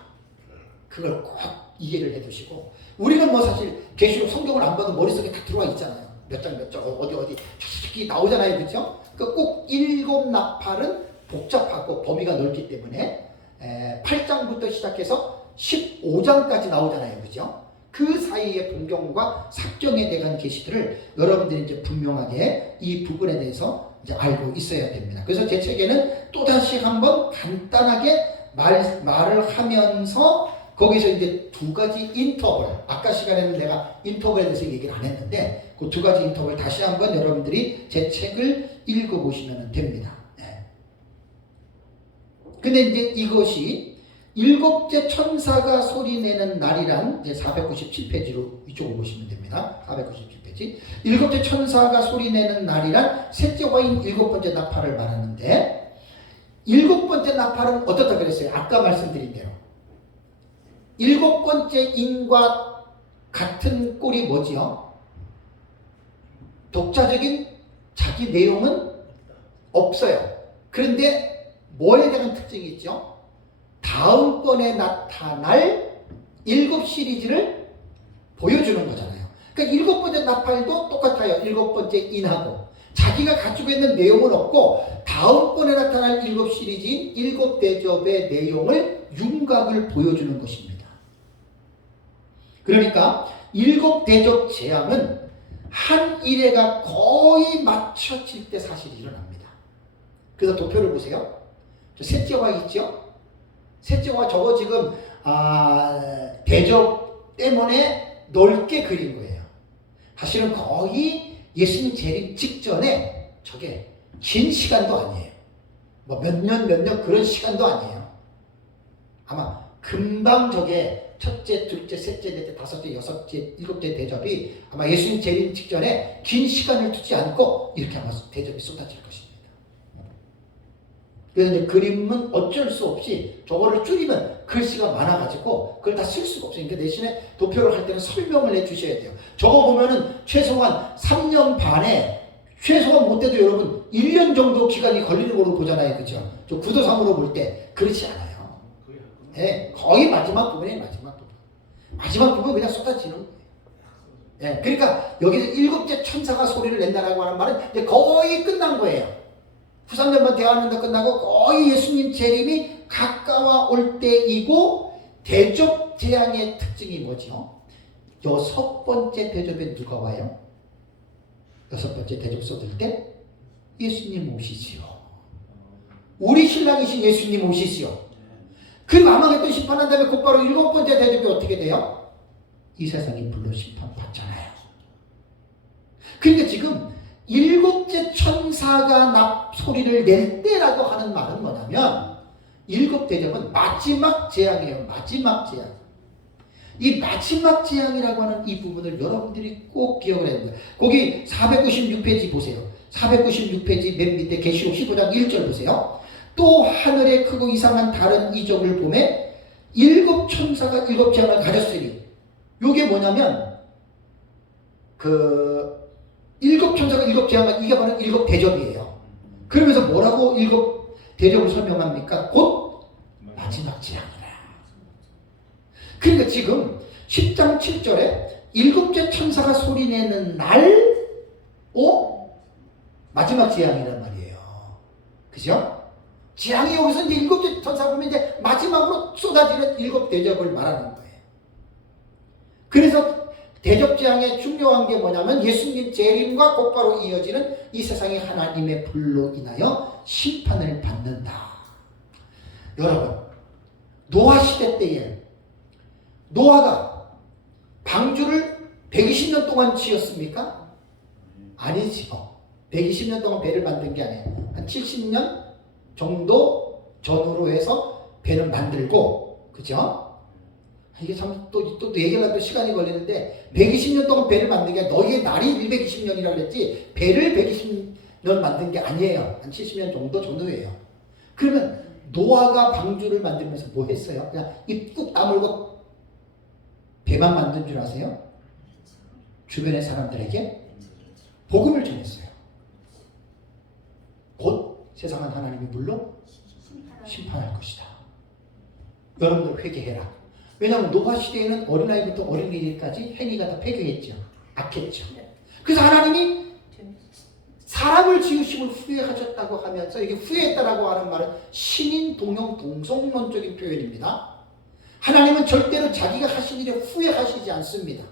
그걸 꼭 이해를 해두시고 우리는 뭐 사실 계시록 성경을 안 봐도 머릿속에 다 들어와 있잖아요. 몇 장 어디 쫙 나오잖아요. 그렇죠? 그러니까 꼭 7 나팔은 복잡하고 범위가 넓기 때문에 8장부터 시작해서 15장까지 나오잖아요. 그죠? 그 사이의 분경과 삭정에 대한 계시들을 여러분들이 이제 분명하게 이 부분에 대해서 이제 알고 있어야 됩니다. 그래서 제 책에는 또다시 한번 간단하게 말을 하면서 거기서 이제 2가지 인터벌, 아까 시간에는 내가 인터벌에 대해서 얘기를 안 했는데 그 2가지 인터벌 다시 한번 여러분들이 제 책을 읽어보시면 됩니다. 근데 이제 이것이 7째 천사가 소리내는 날이란 이제 497페이지로 이쪽으로 보시면 됩니다. 497페이지. 7째 천사가 소리내는 날이란 셋째 화인 7번째 나팔을 말하는데 7번째 나팔은 어떻다 그랬어요? 아까 말씀드린 대로 7번째 인과 같은 꼴이 뭐지요? 독자적인 자기 내용은 없어요. 그런데 뭐에 대한 특징이 있죠? 다음번에 나타날 7 시리즈를 보여주는 거잖아요. 그러니까 7번째 나팔도 똑같아요. 7번째 인하고 자기가 가지고 있는 내용은 없고 다음번에 나타날 7 시리즈인 7 대접의 내용을 윤곽을 보여주는 것입니다. 그러니까 7 대접 재앙은 한 일회가 거의 맞춰질 때 사실이 일어납니다. 그래서 도표를 보세요. 셋째 화 있죠? 셋째 화 저거 지금 대접 때문에 넓게 그린 거예요. 사실은 거의 예수님 재림 직전에 저게 긴 시간도 아니에요. 뭐 몇 년 그런 시간도 아니에요. 아마 금방 저게 첫째, 둘째, 셋째, 넷째, 다섯째, 여섯째, 7째 대접이 아마 예수님 재림 직전에 긴 시간을 두지 않고 이렇게 아마 대접이 쏟아질 것입니다. 그래서 이제 그림은 어쩔 수 없이 저거를 줄이면 글씨가 많아가지고 그걸 다 쓸 수가 없어요. 그러니까 대신에 도표를 할 때는 설명을 해 주셔야 돼요. 저거 보면은 최소한 3년 반에 최소한 못해도 여러분 그 1년 정도 기간이 걸리는 걸로 보잖아요. 그죠? 저 구도상으로 볼 때 그렇지 않아요. 예, 거의 마지막 부분에 마지막 부분. 마지막 부분 그냥 쏟아지는 거예요. 예, 그러니까 여기서 7째 천사가 소리를 낸다라고 하는 말은 이제 거의 끝난 거예요. 후삼년반 대화하는데 끝나고 거의 예수님 재림이 가까워 때이고 대접 재앙의 특징이 뭐죠? 6번째 대접에 누가 와요? 6번째 대접 쏟을 때 예수님 오시지요. 우리 신랑이신 예수님 오시지요. 그리고 아마겟돈 심판한 다음에 곧바로 7번째 대접이 어떻게 돼요? 이 세상이 불로 심판받잖아요. 그러니까 지금 7째 천사가 소리를 낼 때라고 하는 말은 뭐냐면 7 대접은 마지막 재앙이에요. 마지막 재앙. 이 마지막 재앙이라고 하는 이 부분을 여러분들이 꼭 기억을 해야 됩니다. 거기 496페이지 보세요. 496페이지 맨 밑에 계시록 15장 1절 보세요. 또 하늘에 크고 이상한 다른 이적을 보매 7 천사가 7 재앙을 가졌으니 요게 뭐냐면 7 천사가 7 재앙을 이게 바로 7 대접이에요. 그러면서 뭐라고 7 대접을 설명합니까? 곧 마지막 재앙이라. 그러니까 지금 10장 7절에 7째 천사가 소리내는 날 마지막 재앙이란 말이에요. 그죠? 재앙이 여기서 이제 7째 천사 보면 이제 마지막으로 쏟아지는 7 대접을 말하는 거예요. 그래서 대접 재앙의 중요한 게 뭐냐면 예수님 재림과 곧바로 이어지는 이 세상의 하나님의 불로 인하여 심판을 받는다. 여러분, 노아 시대 때에 노아가 방주를 120년 동안 지었습니까? 아니지요. 120년 동안 배를 만든 게 아니에요. 한 70년 정도 전후로 해서 배를 만들고, 그죠? 이게 참 또 얘기하려면 시간이 걸리는데 120년 동안 배를 만든 게 너희의 날이 120년이라고 그랬지 배를 120년 만든 게 아니에요. 한 70년 정도 전후예요. 그러면 노아가 방주를 만들면서 뭐 했어요? 그냥 입 꾹 다물고 배만 만든 줄 아세요? 주변의 사람들에게 복음을 전했어요. 곧 세상은 하나님이 물로 심판할 것이다. 여러분들 회개해라. 왜냐하면 노아 시대에는 어린아이부터 어린이까지 행위가 다 폐교했죠. 악했죠. 그래서 하나님이 사람을 지으심을 후회하셨다고 하면서 이게 후회했다라고 하는 말은 신인 동형 동성론적인 표현입니다. 하나님은 절대로 자기가 하신 일에 후회하시지 않습니다.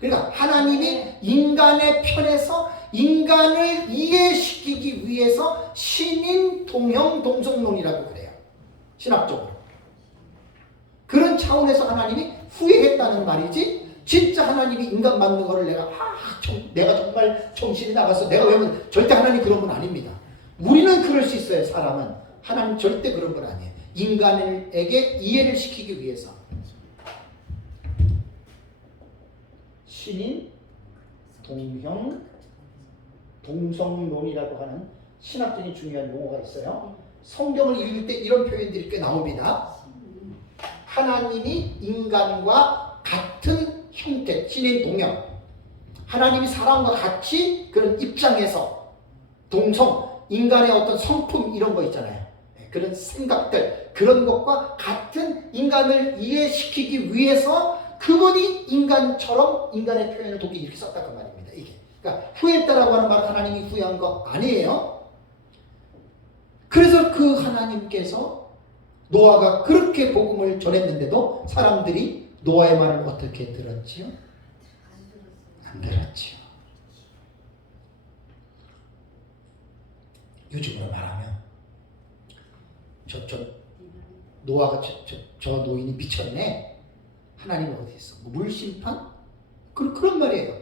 그러니까 하나님이 인간의 편에서 인간을 이해시키기 위해서 신인 동형 동성론이라고 그래요. 신학적으로. 그런 차원에서 하나님이 후회했다는 말이지 진짜 하나님이 인간 만든 거를 내가 정말 정신이 나가서 내가 외우면 절대 하나님 그런 분 아닙니다. 우리는 그럴 수 있어요. 사람은. 하나님 절대 그런 분 아니에요. 인간에게 이해를 시키기 위해서. 신인, 동형, 동성론이라고 하는 신학적인 중요한 용어가 있어요. 성경을 읽을 때 이런 표현들이 꽤 나옵니다. 하나님이 인간과 같은 형태, 신인 동형. 하나님이 사람과 같이 그런 입장에서 동성, 인간의 어떤 성품 이런 거 있잖아요. 그런 생각들, 그런 것과 같은 인간을 이해시키기 위해서 그분이 인간처럼 인간의 표현을 돕기 이렇게 썼다 그 말입니다. 이게. 그러니까 후회했다라고 하는 말은 하나님이 후회한 거 아니에요. 그래서 그 하나님께서 노아가 그렇게 복음을 전했는데도 사람들이 노아의 말을 어떻게 들었지요? 안 들었지요. 요즘으로 말하면 노아가 저 노인이 미쳤네. 하나님은 어디 있어? 물심판? 그런 말이에요.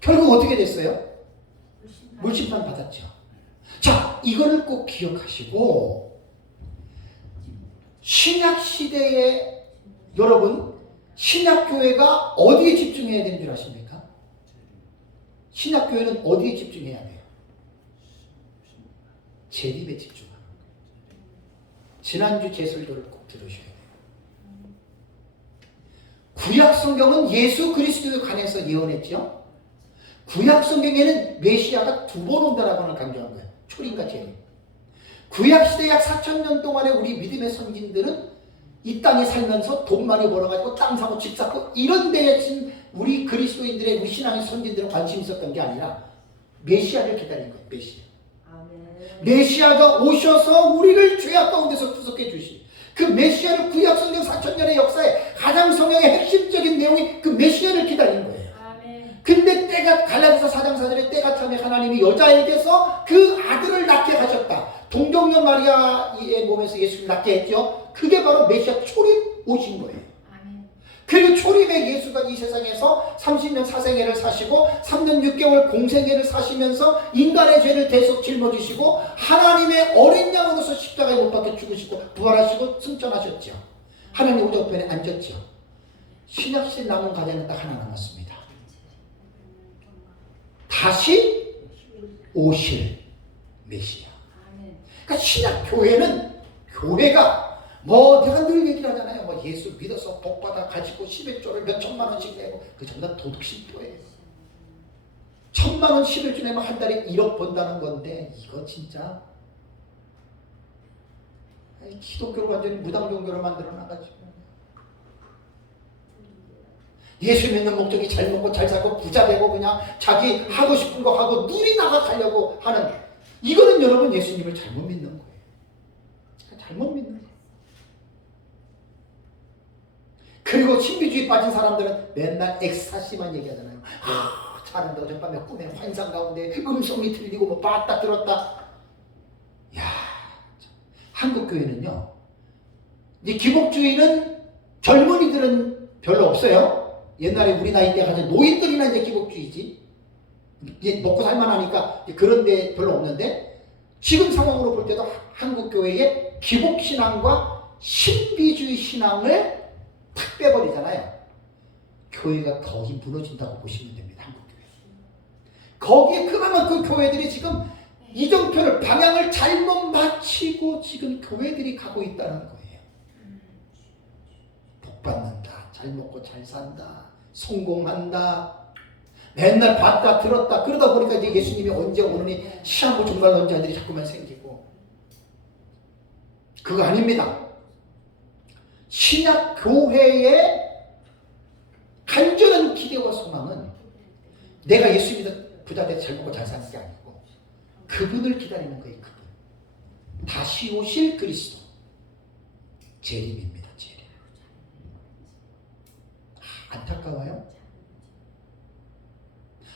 결국 어떻게 됐어요? 물심판 받았죠. 자, 이거를 꼭 기억하시고 신약시대에 여러분 신약교회가 어디에 집중해야 되는 줄 아십니까? 신약교회는 어디에 집중해야 돼요? 재림에 집중하는 거예요. 지난주 제설교를 꼭 들으셔야 돼요. 구약 성경은 예수 그리스도에 관해서 예언했죠. 구약 성경에는 메시아가 두 번 온다라고 강조한 거예요. 초림과 재림. 구약 시대 약 4,000년 동안의 우리 믿음의 선진들은 이 땅에 살면서 돈 많이 벌어가지고 땅 사고 집 사고 이런 데에 지금 우리 그리스도인들의 우리 신앙의 선진들은 관심 있었던 게 아니라 메시아를 기다린 거예요. 메시아가 오셔서 우리를 죄악 가운데서 구속해 주시. 그 메시아를 구약 성경 4,000년의 역사에 가장 성경의 핵심적인 내용이 그 메시아를 기다린 거예요. 근데 때가 갈라디아서 4장 4절에 때가 참에 하나님이 여자에게서 그 아들을 낳게 하셨다. 동정녀 마리아의 몸에서 예수를 낳게 했죠. 그게 바로 메시아 초림 오신 거예요. 그리고 초림에 예수가 이 세상에서 30년 사생애를 사시고 3년 6개월 공생애를 사시면서 인간의 죄를 대속 짊어지시고 하나님의 어린 양으로서 십자가에 못 박혀 죽으시고 부활하시고 승천하셨죠. 하나님 오른편에 앉았죠. 신약시 남은 과제는 딱 하나 남았습니다. 다시 오실 메시아. 그러니까 신약 교회가 내가 늘 얘기를 하잖아요. 예수 믿어서 복받아 가지고 11조를 몇 천만 원씩 내고 그 전부 다 도둑신교예요. 1,000만 원 11조 내면 한 달에 1억 번다는 건데 이거 진짜 기독교를 완전히 무당 종교로 만들어 나가지고 예수 믿는 목적이 잘 먹고 잘 살고 부자 되고 그냥 자기 하고 싶은 거 하고 누리 나가려고 하는 이거는 여러분 예수님을 잘못 믿는 거예요. 잘못 믿는 거예요. 그리고 신비주의 빠진 사람들은 맨날 엑스타시만 얘기하잖아요. 자는다고 저밤에 꿈에 환상 가운데 음성이 들리고 봤다 들었다. 야, 한국 교회는요. 이제 기복주의는 젊은이들은 별로 없어요. 옛날에 우리 나이 때 가진 노인들이나 이제 기복주의지. 이제 먹고 살만하니까 그런데 별로 없는데 지금 상황으로 볼 때도 한국 교회의 기복신앙과 신비주의 신앙을 탁 빼버리잖아요. 교회가 거의 무너진다고 보시면 됩니다. 한국 교회. 거기에 그만큼 그 교회들이 지금 이정표를 방향을 잘못 맞추고 지금 교회들이 가고 있다는 거예요. 복 받는다. 잘 먹고 잘 산다. 성공한다. 맨날 봤다 들었다 그러다 보니까 이제 예수님이 언제 오느니 시한부 종말론자들이 자꾸만 생기고 그거 아닙니다. 신약 교회의 간절한 기대와 소망은 내가 예수 믿어 부자 돼서 잘 먹고 잘 사는 게 아니고 그분을 기다리는 거예요. 그분. 다시 오실 그리스도. 재림입니다. 재림. 안타까워요.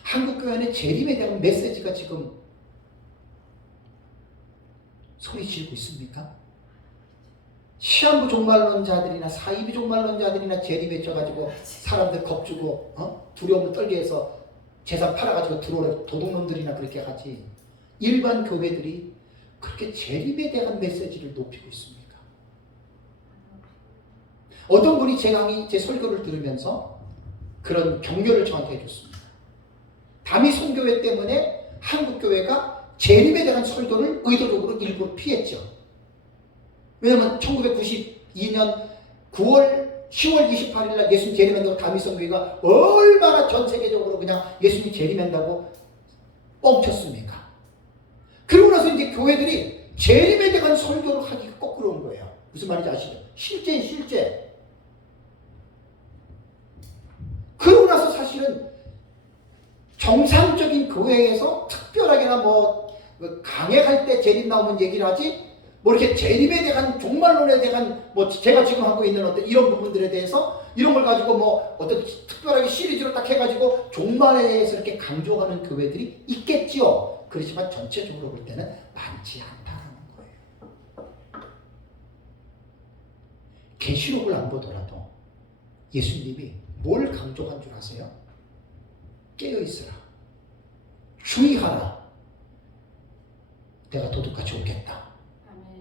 한국 교회는 재림에 대한 메시지가 지금 소리치고 있습니까? 시한부 종말론자들이나 사이비 종말론자들이나 재림에 쪄가지고 사람들 겁주고 두려움을 떨게 해서 재산 팔아가지고 들어오는 도둑놈들이나 그렇게 하지 일반 교회들이 그렇게 재림에 대한 메시지를 높이고 있습니까? 어떤 분이 제 설교를 들으면서 그런 격려를 저한테 해줬습니다. 다미 선교회 때문에 한국 교회가 재림에 대한 설교를 의도적으로 일부러 피했죠. 왜냐하면 1992년 10월 28일 날 예수님 재림한다고 다미 선교회가 얼마나 전 세계적으로 그냥 예수님 재림한다고 뻥쳤습니까? 그러고 나서 이제 교회들이 재림에 대한 설교를 하기가 거꾸로 온 거예요. 무슨 말인지 아시죠? 실제. 그러고 나서 사실은 정상적인 교회에서 특별하게나 강해할 때 재림 나오면 얘기를 하지 이렇게 재림에 대한 종말론에 대한 제가 지금 하고 있는 어떤 이런 부분들에 대해서 이런 걸 가지고 어떤 특별하게 시리즈로 딱 해가지고 종말에 대해서 이렇게 강조하는 교회들이 있겠지요. 그렇지만 전체적으로 볼 때는 많지 않다는 거예요. 계시록을 안 보더라도 예수님이 뭘 강조한 줄 아세요? 깨어있으라. 주의하라. 내가 도둑같이 오겠다.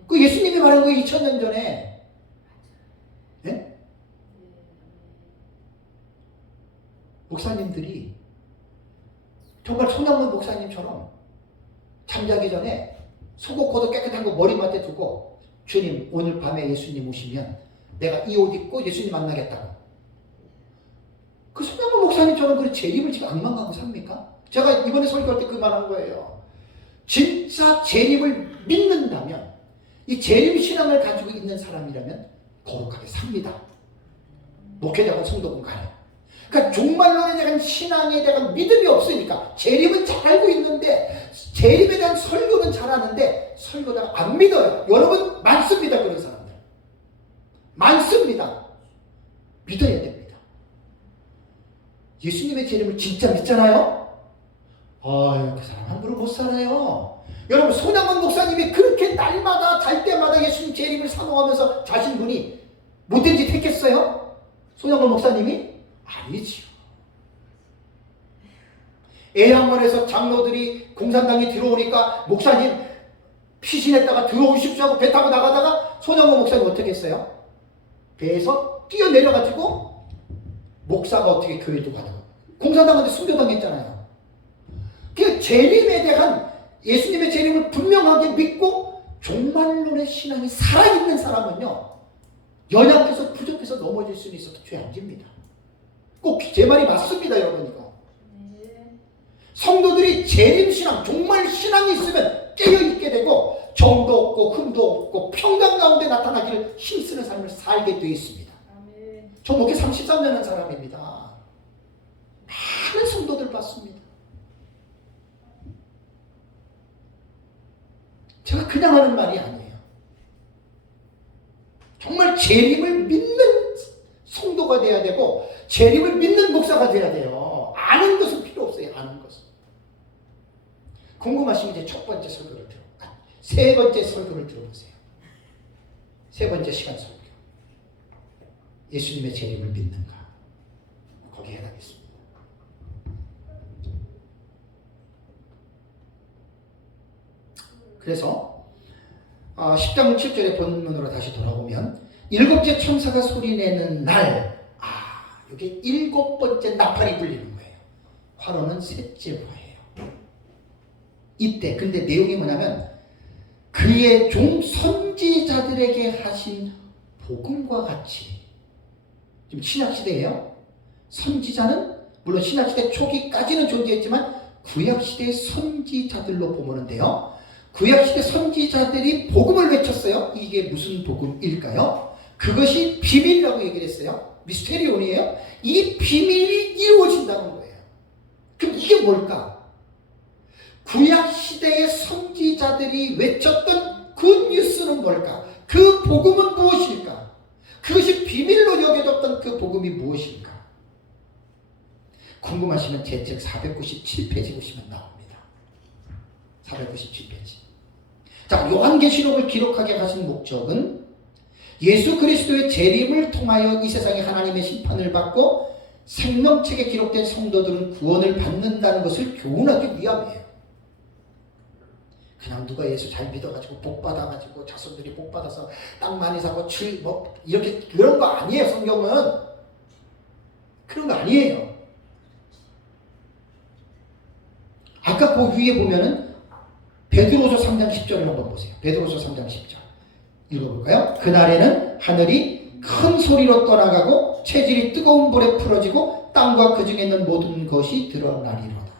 그 예수님이 말한 거 2000년 전에. 네? 목사님들이 정말 손양문 목사님처럼 잠자기 전에 속옷 걷어 깨끗한 거 머리맡에 두고 주님 오늘 밤에 예수님 오시면 내가 이 옷 입고 예수님 만나겠다고. 그 손양문 목사님처럼 그 재림을 지금 악망하고 삽니까? 제가 이번에 설교할 때 그 말한 거예요. 진짜 재림을 믿는다면, 이 재림 신앙을 가지고 있는 사람이라면 거룩하게 삽니다. 목회자건 성도건 간에. 그러니까 종말론에 대한 신앙에 대한 믿음이 없으니까 재림은 잘 알고 있는데 재림에 대한 설교는 잘하는데 설교자가 안 믿어요. 여러분 많습니다. 그런 사람들 많습니다. 믿어야 됩니다. 예수님의 재림을 진짜 믿잖아요. 그 사람 함부로 못 살아요. 여러분 손양원 목사님이 그렇게 날마다 잘 때마다 예수님 재림을 사모하면서 자신분이 못된 짓 했겠어요? 손양원 목사님이? 아니지요. 애양원에서 장로들이 공산당이 들어오니까 목사님 피신했다가 들어오십시오 하고 배 타고 나가다가 손양원 목사님 어떻게 했어요? 배에서 뛰어내려가지고 목사가 어떻게 교회 두고 가냐고. 공산당한테 순교당했잖아요. 그 재림에 대한 예수님의 재림을 분명하게 믿고 종말론의 신앙이 살아있는 사람은요, 연약해서 부족해서 넘어질 수는 있어도 죄 안 집니다. 꼭 제 말이 맞습니다, 여러분. 이거 성도들이 재림 신앙, 종말 신앙이 있으면 깨어있게 되고 정도 없고 흠도 없고 평강 가운데 나타나기를 힘쓰는 삶을 살게 되어 있습니다. 저 목회 33년 한 사람입니다. 많은 성도들 봤습니다. 제가 그냥 하는 말이 아니에요. 정말 재림을 믿는 성도가 돼야 되고 재림을 믿는 목사가 돼야 돼요. 아는 것은 필요 없어요. 아는 것은. 궁금하시면 이제 첫 번째 설교를 세 번째 설교를 들어보세요. 세 번째 시간 설교. 예수님의 재림을 믿는가? 거기에 해당했습니다. 그래서 10장 7절의 본문으로 다시 돌아오면 일곱째 천사가 소리내는 날, 이게 일곱 번째 나팔이 불리는 거예요. 화로는 셋째 화예요. 이때 근데 내용이 뭐냐면 그의 종 선지자들에게 하신 복음과 같이, 지금 신약시대예요. 선지자는 물론 신약시대 초기까지는 존재했지만 구약시대의 선지자들로 보면은데요, 구약시대 선지자들이 복음을 외쳤어요. 이게 무슨 복음일까요? 그것이 비밀이라고 얘기를 했어요. 미스테리온이에요. 이 비밀이 이루어진다는 거예요. 그럼 이게 뭘까? 구약시대의 선지자들이 외쳤던 그 뉴스는 뭘까? 그 복음은 무엇일까? 그것이 비밀로 여겨졌던 그 복음이 무엇일까? 궁금하시면 제 책 497페이지 보시면 나옵니다. 497페이지. 자, 요한계시록을 기록하게 하신 목적은 예수 그리스도의 재림을 통하여 이 세상에 하나님의 심판을 받고 생명책에 기록된 성도들은 구원을 받는다는 것을 교훈하기 위함이에요. 그냥 누가 예수 잘 믿어가지고 복 받아가지고 자손들이 복 받아서 땅 많이 사고 이렇게 그런 거 아니에요. 성경은 그런 거 아니에요. 아까 그 위에 보면은 베드로서 3장 10절을 한번 보세요. 베드로서 3장 10절 읽어볼까요? 그날에는 하늘이 큰 소리로 떠나가고 체질이 뜨거운 불에 풀어지고 땅과 그 중에 있는 모든 것이 드러나리로다.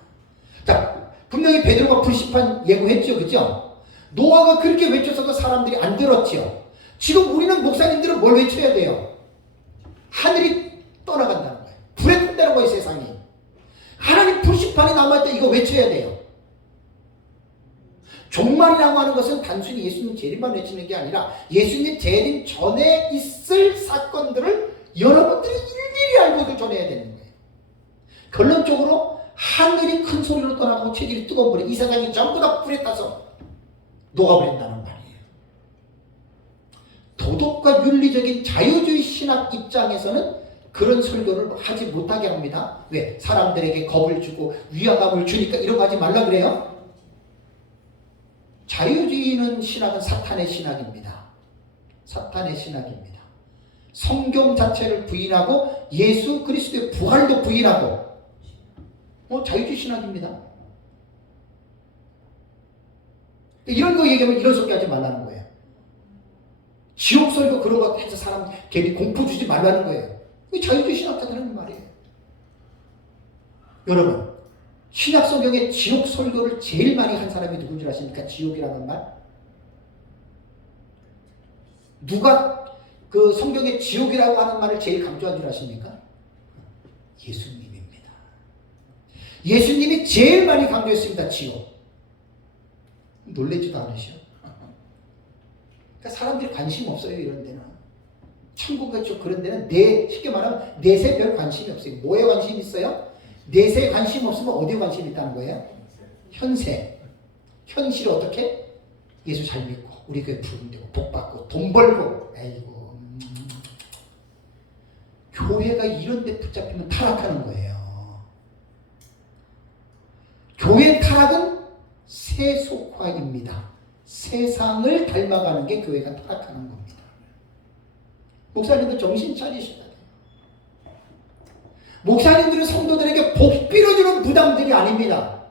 자, 분명히 베드로가 불심판 예고했죠. 그죠? 노아가 그렇게 외쳤어도 사람들이 안 들었죠. 지금 우리는 목사님들은 뭘 외쳐야 돼요? 하늘이 떠나간다는 거예요. 불에 탄다는 거예요. 세상이. 하나님 불심판이 남아있다. 이거 외쳐야 돼요. 종말이라고 하는 것은 단순히 예수님 재림만 외치는 게 아니라 예수님 재림 전에 있을 사건들을 여러분들이 일일이 알고도 전해야 되는 거예요. 결론적으로 하늘이 큰 소리로 떠나고 체질이 뜨거운 불에 이 세상이 전부 다 불에 타서 녹아버린다는 말이에요. 도덕과 윤리적인 자유주의 신학 입장에서는 그런 설교를 하지 못하게 합니다. 왜? 사람들에게 겁을 주고 위화감을 주니까 이런 거 하지 말라 그래요? 자유주의는 신학은 사탄의 신학입니다. 사탄의 신학입니다. 성경 자체를 부인하고 예수 그리스도의 부활도 부인하고 자유주의 신학입니다. 이런 거 얘기하면 이런 소리 하지 말라는 거예요. 지옥 설교 그런 거 해서 사람 괜히 공포 주지 말라는 거예요. 이게 자유주의 신학자들은 말이에요. 여러분, 신약 성경에 지옥 설교를 제일 많이 한 사람이 누군 줄 아십니까? 지옥이라는 말. 누가 그 성경에 지옥이라고 하는 말을 제일 강조한 줄 아십니까? 예수님입니다. 예수님이 제일 많이 강조했습니다. 지옥. 놀라지도 않으셔. 그러니까 사람들이 관심 없어요. 이런 데는. 천국과 지옥 그런 데는 쉽게 말하면 넷에 별 관심이 없어요. 뭐에 관심이 있어요? 넷에 관심 없으면 어디에 관심이 있다는 거예요? 현세. 현실 어떻게? 예수 잘 믿고 우리 교회 부흥되고 복받고 돈 벌고 아이고 교회가 이런 데 붙잡히면 타락하는 거예요. 교회 타락은 세속화입니다. 세상을 닮아가는 게 교회가 타락하는 겁니다. 목사님들 정신 차리셔야 돼요. 목사님들은 성도들에게 복 빌어주는 무당들이 아닙니다.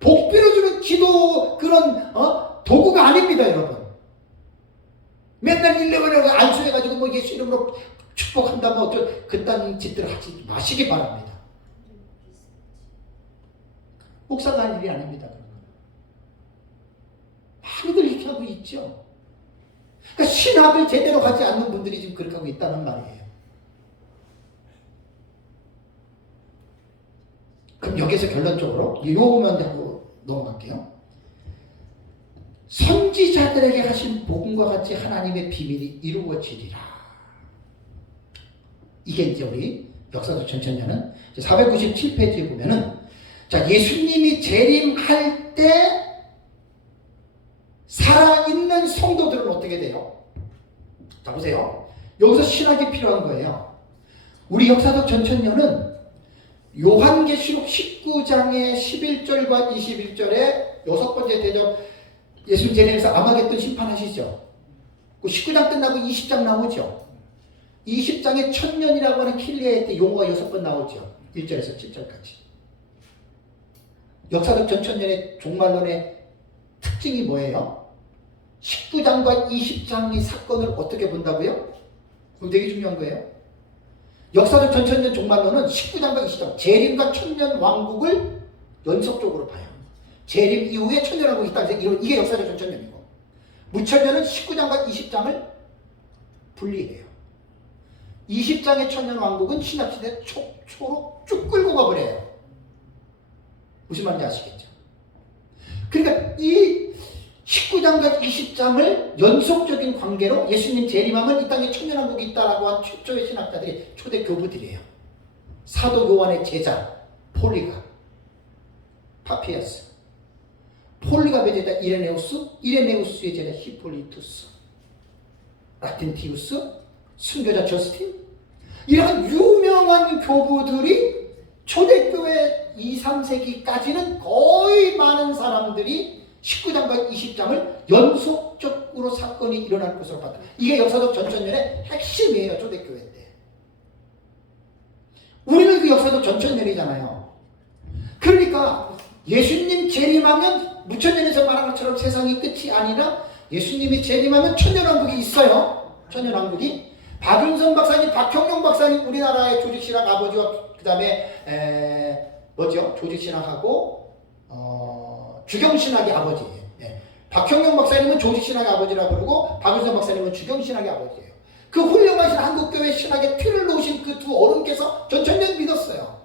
복 빌어주는 기도 그런 도구가 아닙니다, 여러분. 맨날 일레가려고 안수해가지고 뭐 예수 이름으로 축복한다 뭐 그딴 짓들 하지 마시기 바랍니다. 목사가 할 일이 아닙니다. 많이들 이렇게 하고 있죠. 그러니까 신학을 제대로 가지 않는 분들이 지금 그렇게 하고 있다는 말이에요. 그럼 여기서 결론적으로 요 부분 하고 넘어갈게요. 선지자들에게 하신 복음과 같이 하나님의 비밀이 이루어지리라. 이게 이제 우리 역사서 전천년은 497페이지에 보면은 자 예수님이 재림할 때 살아있는 성도들은 어떻게 돼요? 자 보세요. 여기서 신학이 필요한 거예요. 우리 역사적 전천년은 요한계시록 19장의 11절과 21절에 여섯 번째 대접 예수님 재림에서 아마겟돈 심판하시죠. 그 19장 끝나고 20장 나오죠. 20장에 천년이라고 하는 킬리에 때 용어가 6번 나오죠. 1절에서 7절까지. 역사적 전천년의 종말론의 특징이 뭐예요? 19장과 20장의 사건을 어떻게 본다고요? 그거 되게 중요한 거예요. 역사적 전천년 종말론은 19장과 20장 재림과 천년 왕국을 연속적으로 봐요. 재림 이후에 천년 왕국이 있다. 이게 역사적 전천년이고 무천년은 19장과 20장을 분리해요. 20장의 천년 왕국은 신약시대 초로 쭉 끌고 가버려요. 무슨 말인지 아시겠죠? 그러니까 이 19장과 20장을 연속적인 관계로 예수님 재림하면 이 땅에 천년왕국이 있다라고 한 최초의 신학자들이 초대 교부들이에요. 사도 요한의 제자 폴리갑, 파피아스, 폴리갑의 제자 이레네우스, 이레네우스의 제자 히폴리투스, 라틴티우스, 순교자 저스틴, 이런 유명한 교부들이 초대교회 2, 3세기까지는 거의 많은 사람들이 19장과 20장을 연속적으로 사건이 일어날 것으로 봤다. 이게 역사적 전천년의 핵심이에요. 초대교회 때. 우리는 그 역사적 전천년이잖아요. 그러니까 예수님 재림하면 무천년에서 말한 것처럼 세상이 끝이 아니라 예수님이 재림하면 천년왕국이 있어요. 천년왕국이. 박윤선 박사님, 박형룡 박사님 우리나라의 조직신학 아버지와 그 다음에 조직신학하고 주경신학의 아버지예요. 네. 박형룡 박사님은 조직신학의 아버지라고 그러고 박윤선 박사님은 주경신학의 아버지예요. 그 훌륭하신 한국교회 신학의 틀을 놓으신 그 두 어른께서 전천년 믿었어요.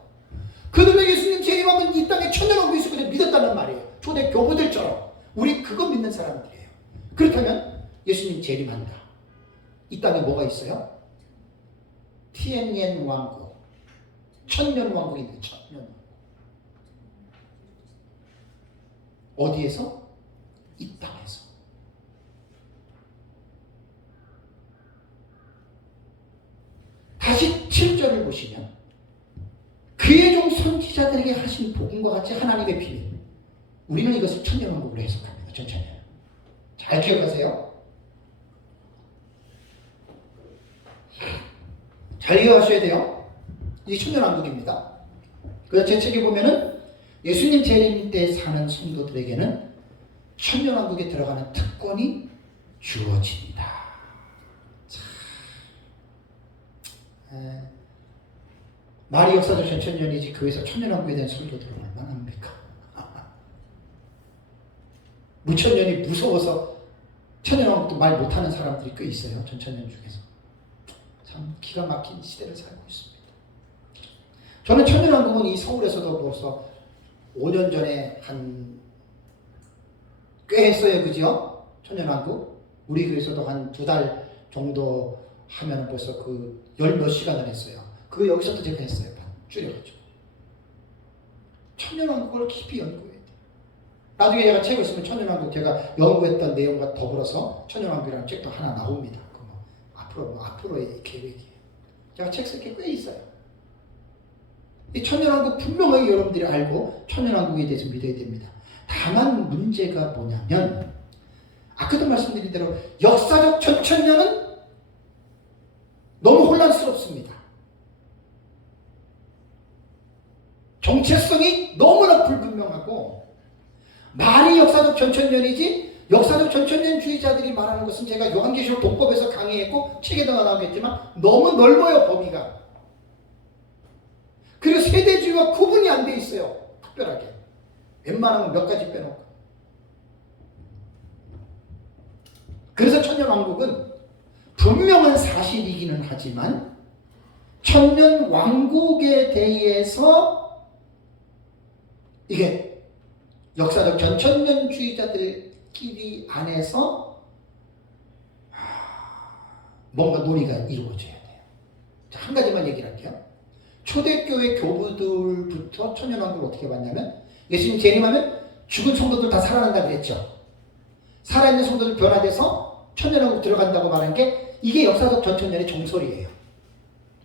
그들은 예수님 재림하면 이 땅에 천년왕국이 있을 것을 믿었다는 말이에요. 초대 교부들처럼. 우리 그거 믿는 사람들이에요. 그렇다면 예수님 재림한다. 이 땅에 뭐가 있어요? 티엔옌 왕국. 천년 왕국이 있는 천년 왕국. 어디에서? 이 땅에서. 다시 7절을 보시면 그의 종 선지자들에게 하신 복음과 같이 하나님의 비밀. 우리는 이것을 천년 왕국으로 해석합니다. 천천히. 잘 기억하세요. 잘 이해하셔야 돼요. 이게 천년왕국입니다. 그래서 제 책에 보면은 예수님 재림 때 사는 성도들에게는 천년왕국에 들어가는 특권이 주어진다. 말이 역사적 전천년이지 교회에서 천년왕국에 대한 설교들을 얼마나 합니까? 무천년이 무서워서 천년왕국도 말 못하는 사람들이 꽤 있어요. 전천년 중에서. 참 기가 막힌 시대를 살고 있습니다. 저는 천년왕국은 이 서울에서도 벌써 5년 전에 꽤 했어요. 그죠? 천년왕국. 우리 교회에서도 한 2달 정도 하면 벌써 그 10몇 시간을 했어요. 그거 여기서도 제가 했어요. 줄여가지고. 천년왕국을 깊이 연구해야 돼요. 나중에 제가 책을 쓰면 천년왕국 제가 연구했던 내용과 더불어서 천년왕국이라는 책도 하나 나옵니다. 앞으로의 계획이에요. 제가 책 쓸 게 꽤 있어요. 이 천년왕국 분명하게 여러분들이 알고 천년왕국에 대해서 믿어야 됩니다. 다만 문제가 뭐냐면 아까도 말씀드린 대로 역사적 전천년은 너무 혼란스럽습니다. 정체성이 너무나 불분명하고 말이 역사적 전천년이지 역사적 전천년주의자들이 말하는 것은 제가 요한계시록 독법에서 강의했고 책에도 나오겠지만 너무 넓어요. 범위가. 그리고 세대주의와 구분이 안 돼 있어요. 특별하게. 웬만하면 몇 가지 빼놓고. 그래서 천년왕국은 분명한 사실이기는 하지만 천년왕국에 대해서 이게 역사적 전천년주의자들끼리 안에서 뭔가 논의가 이루어져야 돼요. 자, 한 가지만 얘기를 할게요. 초대교회 교부들부터 천년왕국을 어떻게 봤냐면 예수님 재림하면 죽은 성도들 다 살아난다 그랬죠. 살아있는 성도들 변화돼서 천년왕국 들어간다고 말한 게 이게 역사적 전천년의 정설이에요.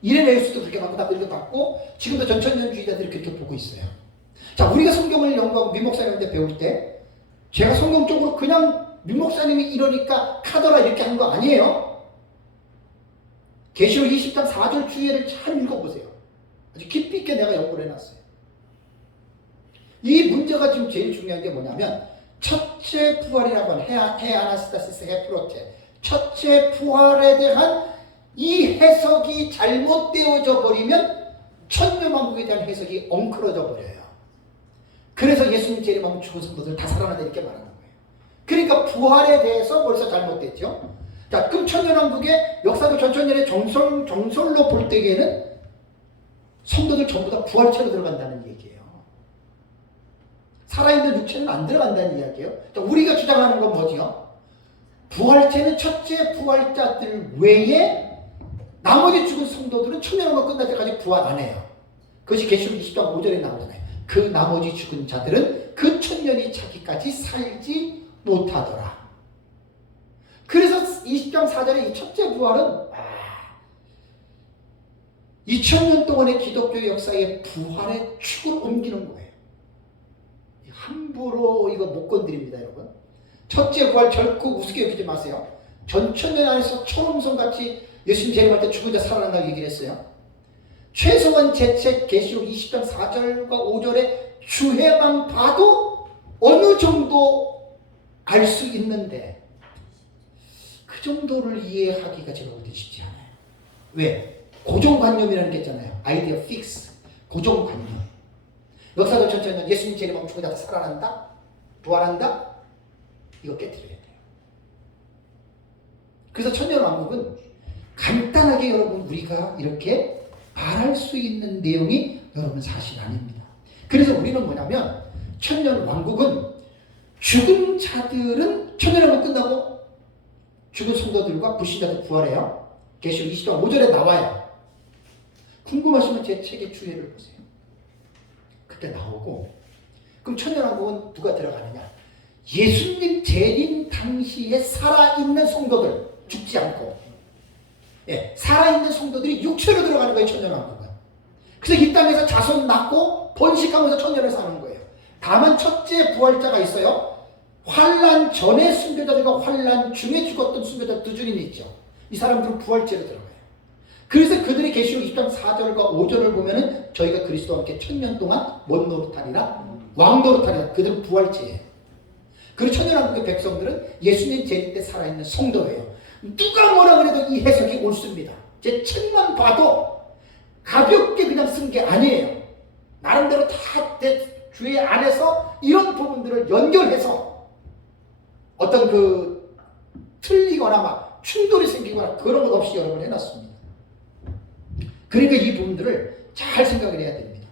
이레네우스도 그렇게 받고 나도 이렇게 받고 지금도 전천년주의자들이 그렇게 보고 있어요. 자, 우리가 성경을 연구하고 민목사님한테 배울 때 제가 성경적으로 그냥 민목사님이 이러니까 카더라 이렇게 한 거 아니에요. 계시록 20장 4절 주예를 잘 읽어보세요. 아주 깊이 있게 내가 연구를 해놨어요. 이 문제가 지금 제일 중요한 게 뭐냐면 첫째 부활이라고 하는 헤아나스타시스 헤프로테 첫째 부활에 대한 이 해석이 잘못되어져 버리면 천년왕국에 대한 해석이 엉클어져 버려요. 그래서 예수님 재림하면 죽은 성도들 다 살아난다 이렇게 말하는 거예요. 그러니까 부활에 대해서 벌써 잘못됐죠. 자, 그럼 천년왕국의 역사적 전천년의 정설로 볼 때에는 성도들 전부 다 부활체로 들어간다는 얘기예요. 살아있는 육체는 안 들어간다는 이야기예요. 자, 우리가 주장하는 건 뭐지요? 부활체는 첫째 부활자들 외에 나머지 죽은 성도들은 천년왕국 끝날 때까지 부활 안 해요. 그것이 계시록 20장 5절에 나오잖아요. 그 나머지 죽은 자들은 그 천년이 차기까지 살지 못하더라. 그래서 20장 4절에 이 첫째 부활은 2000년 동안의 기독교 역사의 부활의 축을 옮기는 거예요. 함부로 이거 못 건드립니다, 여러분. 첫째 부활 결코 우습게 여기지 마세요. 전천년 안에서 초롱성같이 예수님 재림할 때 죽은 자 살아난다고 얘기를 했어요. 최소한 제 책 계시록 20장 4절과 5절의 주해만 봐도 어느 정도 알 수 있는데 그 정도를 이해하기가 제가 볼 때 쉽지 않아요. 왜? 고정관념이라는 게 있잖아요. 아이디어 픽스. 고정관념. 역사적 전체는 예수님 재림하면 죽은 자 살아난다? 부활한다? 이거 깨트려야 돼요. 그래서 천년왕국은 간단하게 여러분 우리가 이렇게 말할 수 있는 내용이 여러분 사실 아닙니다. 그래서 우리는 뭐냐면 천년왕국은 죽은 자들은 천년왕국 끝나고 죽은 성도들과 불신자들 부활해요. 계시록 20장 5절에 나와요. 궁금하시면 제 책의 주예를 보세요. 그때 나오고 그럼 천년왕국은 누가 들어가느냐? 예수님 재림 당시에 살아있는 성도들 죽지 않고 살아있는 성도들이 육체로 들어가는 거예요. 천년왕국은. 그래서 이 땅에서 자손 낳고 번식하면서 천년을 사는 거예요. 다만 첫째 부활자가 있어요. 환난 전에 순교자들과 환난 중에 죽었던 순교자 두 줄이 있죠. 이 사람들은 부활체로 들어가요. 그래서 그들이 계시록 20장 4절과 5절을 보면은 저희가 그리스도와 함께 천년 동안 뭔 노릇하리라? 왕 노릇하리라. 그들은 부활체예요. 그리고 천년왕국의 백성들은 예수님 재림 때 살아있는 성도예요. 누가 뭐라 그래도 이 해석이 옳습니다. 제 책만 봐도 가볍게 그냥 쓴 게 아니에요. 나름대로 다 내 주의 안에서 이런 부분들을 연결해서 어떤 그 틀리거나 막 충돌이 생기거나 그런 것 없이 여러분 해놨습니다. 그러니까 이 부분들을 잘 생각을 해야 됩니다.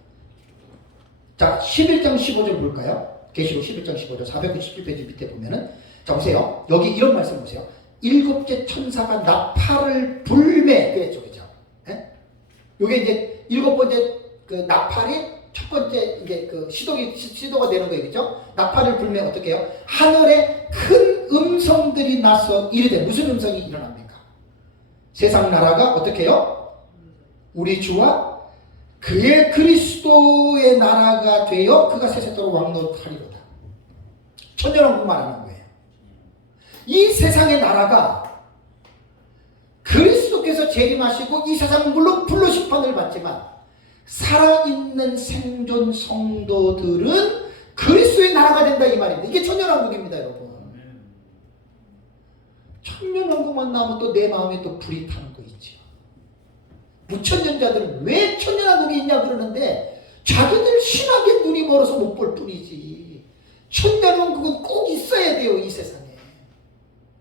자, 11장 15절 볼까요? 계시록 11장 15절 497페이지 밑에 보면은 자 보세요. 여기 이런 말씀 보세요. 일곱째 천사가 나팔을 불매 그랬죠, 그죠? 예? 요게 이제 일곱 번째 그 나팔이 첫 번째 이제 그 시도가 되는 거예요, 그죠? 나팔을 불매 어떻게 해요? 하늘에 큰 음성들이 나서 이르되 무슨 음성이 일어납니까? 세상 나라가 어떻게 해요? 우리 주와 그의 그리스도의 나라가 되어 그가 세세토록 왕노릇하리로다. 천년왕국 말하는 거예요. 이 세상의 나라가 그리스도께서 재림하시고 이 세상은 물론 불로 심판을 받지만 살아있는 생존 성도들은 그리스도의 나라가 된다 이 말입니다. 이게 천년왕국입니다, 여러분. 천년왕국만 나오면 또 내 마음에 또 불이 타는 거 있지. 무천년자들은 왜 천년왕국이 있냐 그러는데 자기들 신학의 눈이 멀어서 못 볼 뿐이지. 천년왕국은 꼭 있어야 돼요, 이 세상에.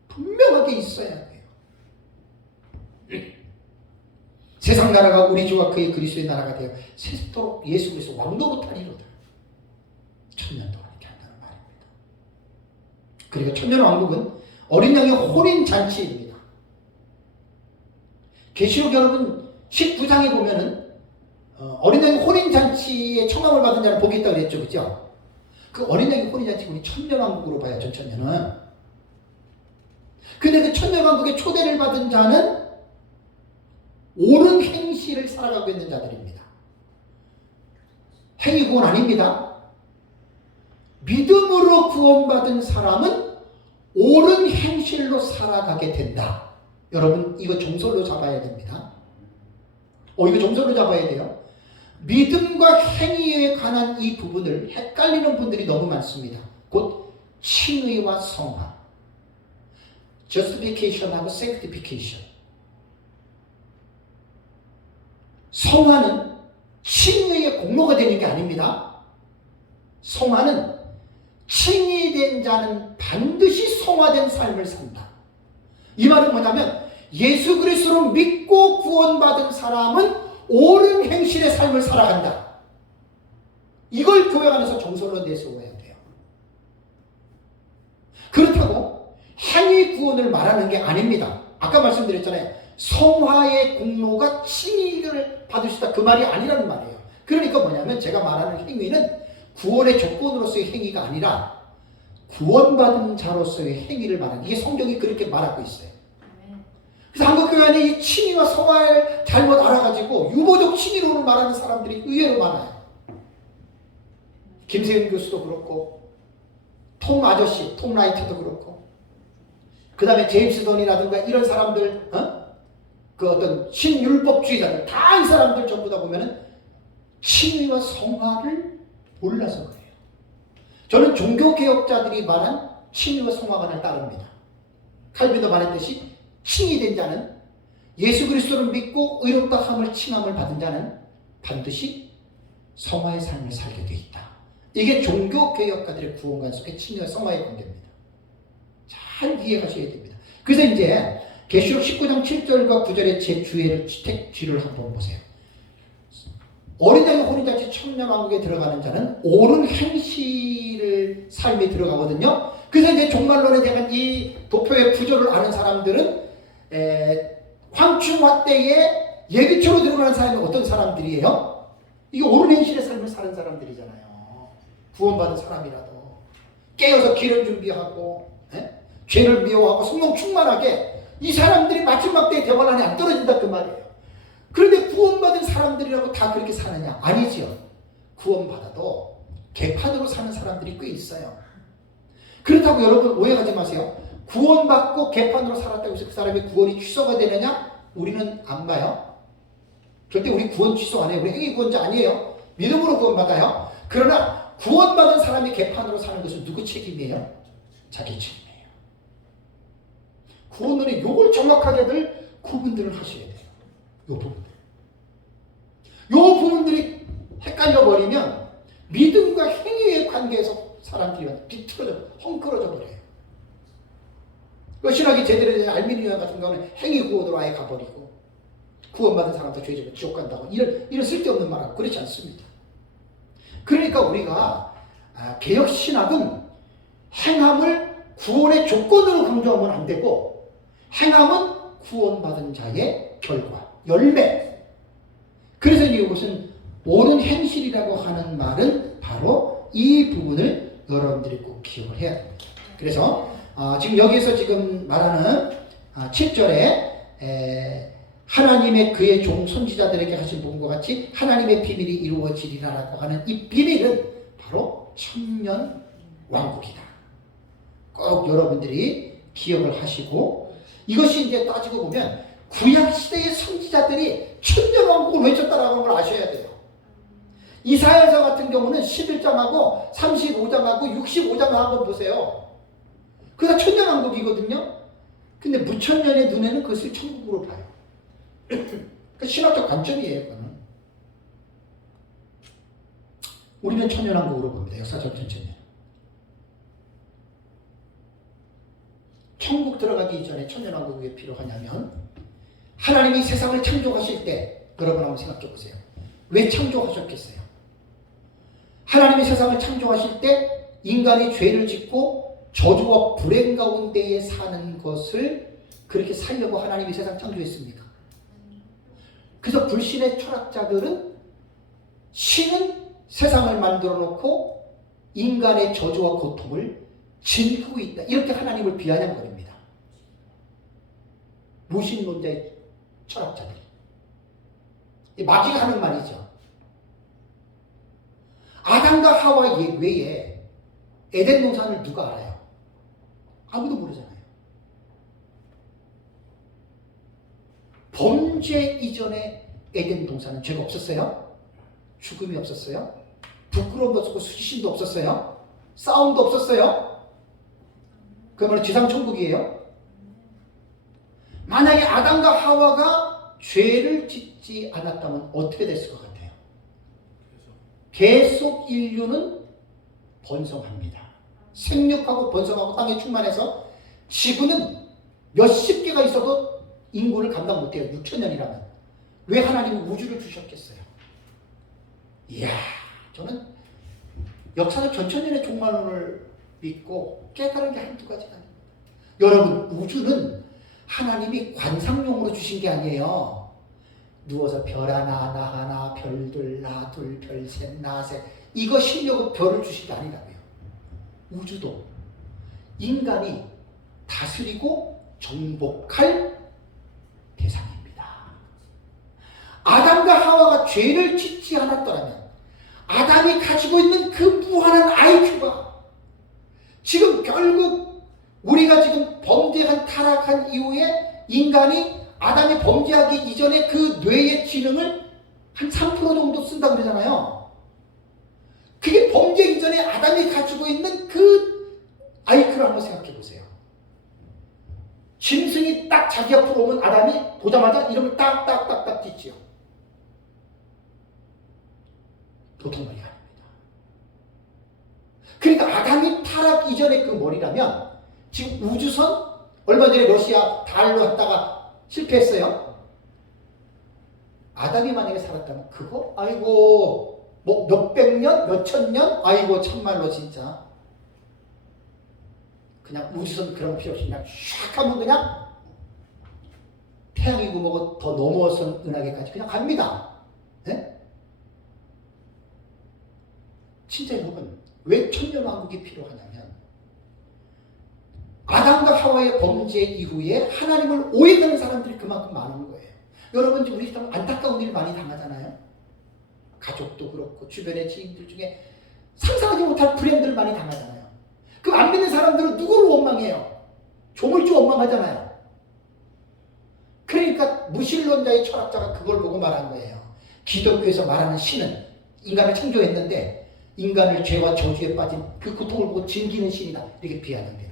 분명하게 있어야 돼요. 세상 나라가 우리 주와 그의 그리스도의 나라가 되어 세토록 예수 그리스도 왕노릇하리로다. 천년 동안 이렇게 한다는 말입니다. 그리고 천년왕국은 어린 양의 혼인잔치입니다. 계시록 여러분 19장에 보면은 어린 양의 혼인잔치에 청함을 받은 자는 복이 있다고 그랬죠, 그죠? 그 어린 양의 혼인잔치 우리 천년왕국으로 봐요, 전천년은. 근데 그 천년왕국에 초대를 받은 자는 옳은 행실을 살아가고 있는 자들입니다. 행위 구원 아닙니다. 믿음으로 구원받은 사람은 옳은 행실로 살아가게 된다. 여러분 이거 정설로 잡아야 됩니다. 이거 정설로 잡아야 돼요. 믿음과 행위에 관한 이 부분을 헷갈리는 분들이 너무 많습니다. 곧 칭의와 성화, justification하고 sanctification. 성화는 칭의의 공로가 되는 게 아닙니다. 성화는 칭의된 자는 반드시 성화된 삶을 산다. 이 말은 뭐냐면 예수 그리스도를 믿고 구원받은 사람은 옳은 행실의 삶을 살아간다. 이걸 교회 안에서 정설로 내세워야 돼요. 그렇다고 행위 구원을 말하는 게 아닙니다. 아까 말씀드렸잖아요. 성화의 공로가 칭의를 받을 수 있다. 그 말이 아니라는 말이에요. 그러니까 뭐냐면 제가 말하는 행위는 구원의 조건으로서의 행위가 아니라 구원받은 자로서의 행위를 말하는, 이게 성경이 그렇게 말하고 있어요. 그래서 한국교회 안에 이 칭의와 성화를 잘못 알아가지고 유보적 칭의론을 말하는 사람들이 의외로 많아요. 김세윤 교수도 그렇고 톰 아저씨, 톰 라이트도 그렇고 그 다음에 제임스 돈이라든가 이런 사람들, 그 어떤 신율법주의자들 다 이 사람들 전부 다 보면은 칭의와 성화를 몰라서 그래요. 저는 종교개혁자들이 말한 칭의와 성화관을 따릅니다. 칼빈도 말했듯이 칭의된 자는 예수 그리스도를 믿고 의롭다 함을 칭함을 받은 자는 반드시 성화의 삶을 살게 되어 있다. 이게 종교개혁가들의 구원관 속의 칭의와 성화의 관계입니다. 잘 이해하셔야 됩니다. 그래서 이제 계시록 19장 7절과 9절의 제 주를 한번 보세요. 어린 양의 혼인잔치 천년왕국에 들어가는 자는 옳은 행실을 삶에 들어가거든요. 그래서 이제 종말론에 대한 이 도표의 구조를 아는 사람들은 황충화 때에 예비초로 들어가는 사람이 어떤 사람들이에요? 이게 옳은 행실의 삶을 사는 사람들이잖아요. 구원받은 사람이라도 깨어서 기름 준비하고 죄를 미워하고 성령 충만하게 이 사람들이 마지막 때의 대관 안에 안 떨어진다 그 말이에요. 그런데 구원받은 사람들이라고 다 그렇게 사느냐? 아니죠. 구원받아도 개판으로 사는 사람들이 꽤 있어요. 그렇다고 여러분 오해하지 마세요. 구원받고 개판으로 살았다고 해서 그 사람의 구원이 취소가 되느냐? 우리는 안 봐요. 절대 우리 구원 취소 안 해요. 우리 행위 구원자 아니에요. 믿음으로 구원받아요. 그러나 구원받은 사람이 개판으로 사는 것은 누구 책임이에요? 자기 책임이에요. 구원론의 요걸 정확하게들 구분들을 하셔야 돼요. 요 부분들이 잘려버리면 믿음과 행위의 관계에서 사람들이 비틀어져 헝클어져 버려요. 그 신학이 제대로 된 알미니아 같은 경우는 행위 구원으로 아예 가버리고 구원받은 사람도 죄지면 지옥 간다고 이런 쓸데없는 말하고 그렇지 않습니다. 그러니까 우리가 개혁 신학은 행함을 구원의 조건으로 강조하면 안 되고 행함은 구원받은 자의 결과, 열매. 그래서 이것은 옳은 행실이라고 하는 말은 바로 이 부분을 여러분들이 꼭 기억을 해야 됩니다. 그래서 지금 여기에서 지금 말하는 7절에 하나님의 그의 종 선지자들에게 하신 부분과 같이 하나님의 비밀이 이루어지리라라고 하는 이 비밀은 바로 천년 왕국이다. 꼭 여러분들이 기억을 하시고 이것이 이제 따지고 보면 구약 시대의 선지자들이 천년 왕국을 외쳤다라는 걸 아셔야 돼요. 이사야서 같은 경우는 11장하고 35장하고 65장 한번 보세요. 그게 천년 왕국이거든요. 근데 무천년의 눈에는 그것을 천국으로 봐요. 그 신학적 관점이에요. 그거는. 우리는 천년 왕국으로 봅니다. 역사적 천년. 천국 들어가기 이전에 천년 왕국이 왜 필요하냐면 하나님이 세상을 창조하실 때 여러분 한번 생각해 보세요. 왜 창조하셨겠어요? 하나님이 세상을 창조하실 때 인간이 죄를 짓고 저주와 불행 가운데에 사는 것을 그렇게 살려고 하나님이 세상 창조했습니까? 그래서 불신의 철학자들은 신은 세상을 만들어 놓고 인간의 저주와 고통을 진크고 있다. 이렇게 하나님을 비아냥거립니다. 무신론자의 철학자들이. 마귀가 하는 말이죠. 아담과 하와 외에 에덴 동산을 누가 알아요? 아무도 모르잖아요. 범죄 이전에 에덴 동산은 죄가 없었어요? 죽음이 없었어요? 부끄러움도 없었고 수치심도 없었어요? 싸움도 없었어요? 그러면 지상천국이에요? 만약에 아담과 하와가 죄를 짓지 않았다면 어떻게 됐을 것 같아요? 계속 인류는 번성합니다. 생육하고 번성하고 땅에 충만해서 지구는 몇십 개가 있어도 인구를 감당 못해요. 6천년이라면. 왜 하나님이 우주를 주셨겠어요? 이야, 저는 역사적 전천년의 종말론을 믿고 깨달은 게 한두 가지가 아닙니다. 여러분, 우주는 하나님이 관상용으로 주신 게 아니에요. 누워서 별 하나, 나 하나, 별들, 나 둘, 별 셋, 나 셋. 이거 쉬려고 별을 주신 게 아니라고요. 우주도 인간이 다스리고 정복할 대상입니다. 아담과 하와가 죄를 짓지 않았더라면 아담이 가지고 있는 그 무한한 IQ가 지금 결국 우리가 지금 범죄한 타락한 이후에 인간이 아담이 범죄하기 이전에 그 뇌의 지능을 한 3% 정도 쓴다고 그러잖아요. 그게 범죄 이전에 아담이 가지고 있는 그 IQ를 한번 생각해 보세요. 짐승이 딱 자기 앞으로 오면 아담이 보자마자 이름을 딱딱딱딱 짓지요. 보통 머리가 아닙니다. 그러니까 아담이 타락 이전에 그 머리라면 지금 우주선 얼마 전에 러시아 달로 했다가 실패했어요. 아담이 만약에 살았다면 그거 아이고 뭐 몇백 년, 몇천 년, 아이고 참말로 진짜 그냥 우주선 그런 거 필요 없이 그냥 샥 하면 그냥 태양이고 뭐고 더 넘어선 은하계까지 그냥 갑니다. 네? 진짜 여러분, 왜 천년왕국이 필요하냐면 아담과 하와의 범죄 이후에 하나님을 오해하는 사람들이 그만큼 많은 거예요. 여러분 지금 우리 참 안타까운 일 많이 당하잖아요. 가족도 그렇고 주변의 지인들 중에 상상하지 못할 불행들 많이 당하잖아요. 그 안 믿는 사람들은 누구를 원망해요? 조물주 원망하잖아요. 그러니까 무신론자의 철학자가 그걸 보고 말한 거예요. 기독교에서 말하는 신은 인간을 창조했는데 인간을 죄와 저주에 빠진 그 고통을 보고 즐기는 신이다. 이렇게 비하는 거예요.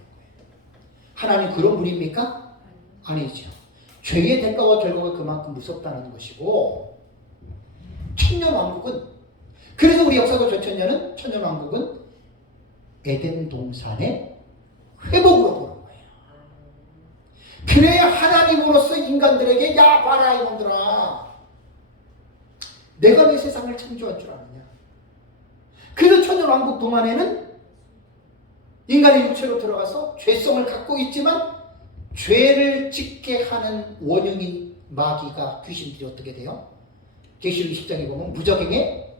하나님 그런 분입니까? 아니죠. 죄의 대가와 결과가 그만큼 무섭다는 것이고 천년왕국은 그래서 우리 역사고 조천년은 천년왕국은 에덴 동산의 회복으로 보는 거예요. 그래야 하나님으로서 인간들에게 야 봐라 이놈들아, 내가 왜 세상을 창조한 줄 아느냐. 그래서 천년왕국 동안에는 인간의 육체로 들어가서 죄성을 갖고 있지만 죄를 짓게 하는 원흉인 마귀가, 귀신들이 어떻게 돼요? 계시록 20장에 보면 무적행에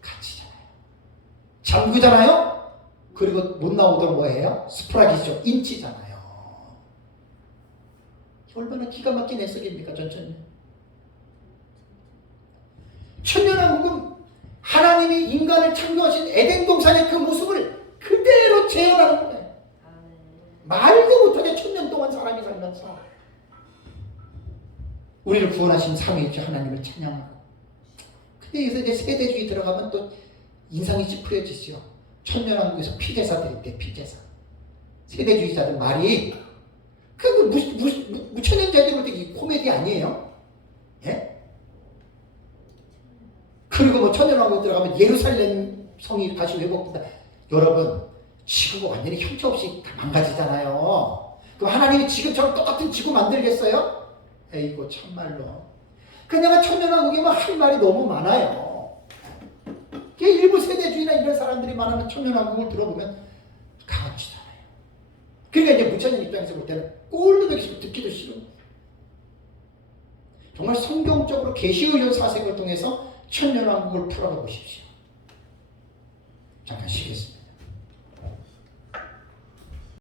갇히잖아요. 잠그잖아요. 그리고 못 나오도록 뭐예요? 스프라기죠. 인치잖아요. 얼마나 기가 막힌 해석입니까? 전천년. 천년왕국은 하나님이 인간을 창조하신 에덴 동산의 그 모습을 그대로 재현하는 거예요. 말도 못하게 천년 동안 사람이 살면서 우리를 구원하신 삼위일체 하나님을 찬양하고. 근데 여기서 이제 세대주의 들어가면 또 인상이 찌푸려지죠. 천년왕국에서 피제사들이 있대. 피제사. 세대주의자들 말이 그 무천년자들로 되게 코미디 아니에요? 예? 그리고 뭐 천년왕국 들어가면 예루살렘 성이 다시 회복된다. 여러분, 지구가 완전히 형체 없이 다 망가지잖아요. 그럼 하나님이 지금처럼 똑같은 지구 만들겠어요? 에이고 참말로. 그냥 천년왕국이면 할 말이 너무 많아요. 일부 세대주의나 이런 사람들이 말하는 천년왕국을 들어보면 강아지잖아요. 그러니까 이제 무천년 입장에서 볼 때는 꼴도 보기 싫고 듣기도 싫어. 정말 성경적으로 계시의 사색을 통해서 천년왕국을 풀어가 보십시오. 잠깐 쉬겠습니다.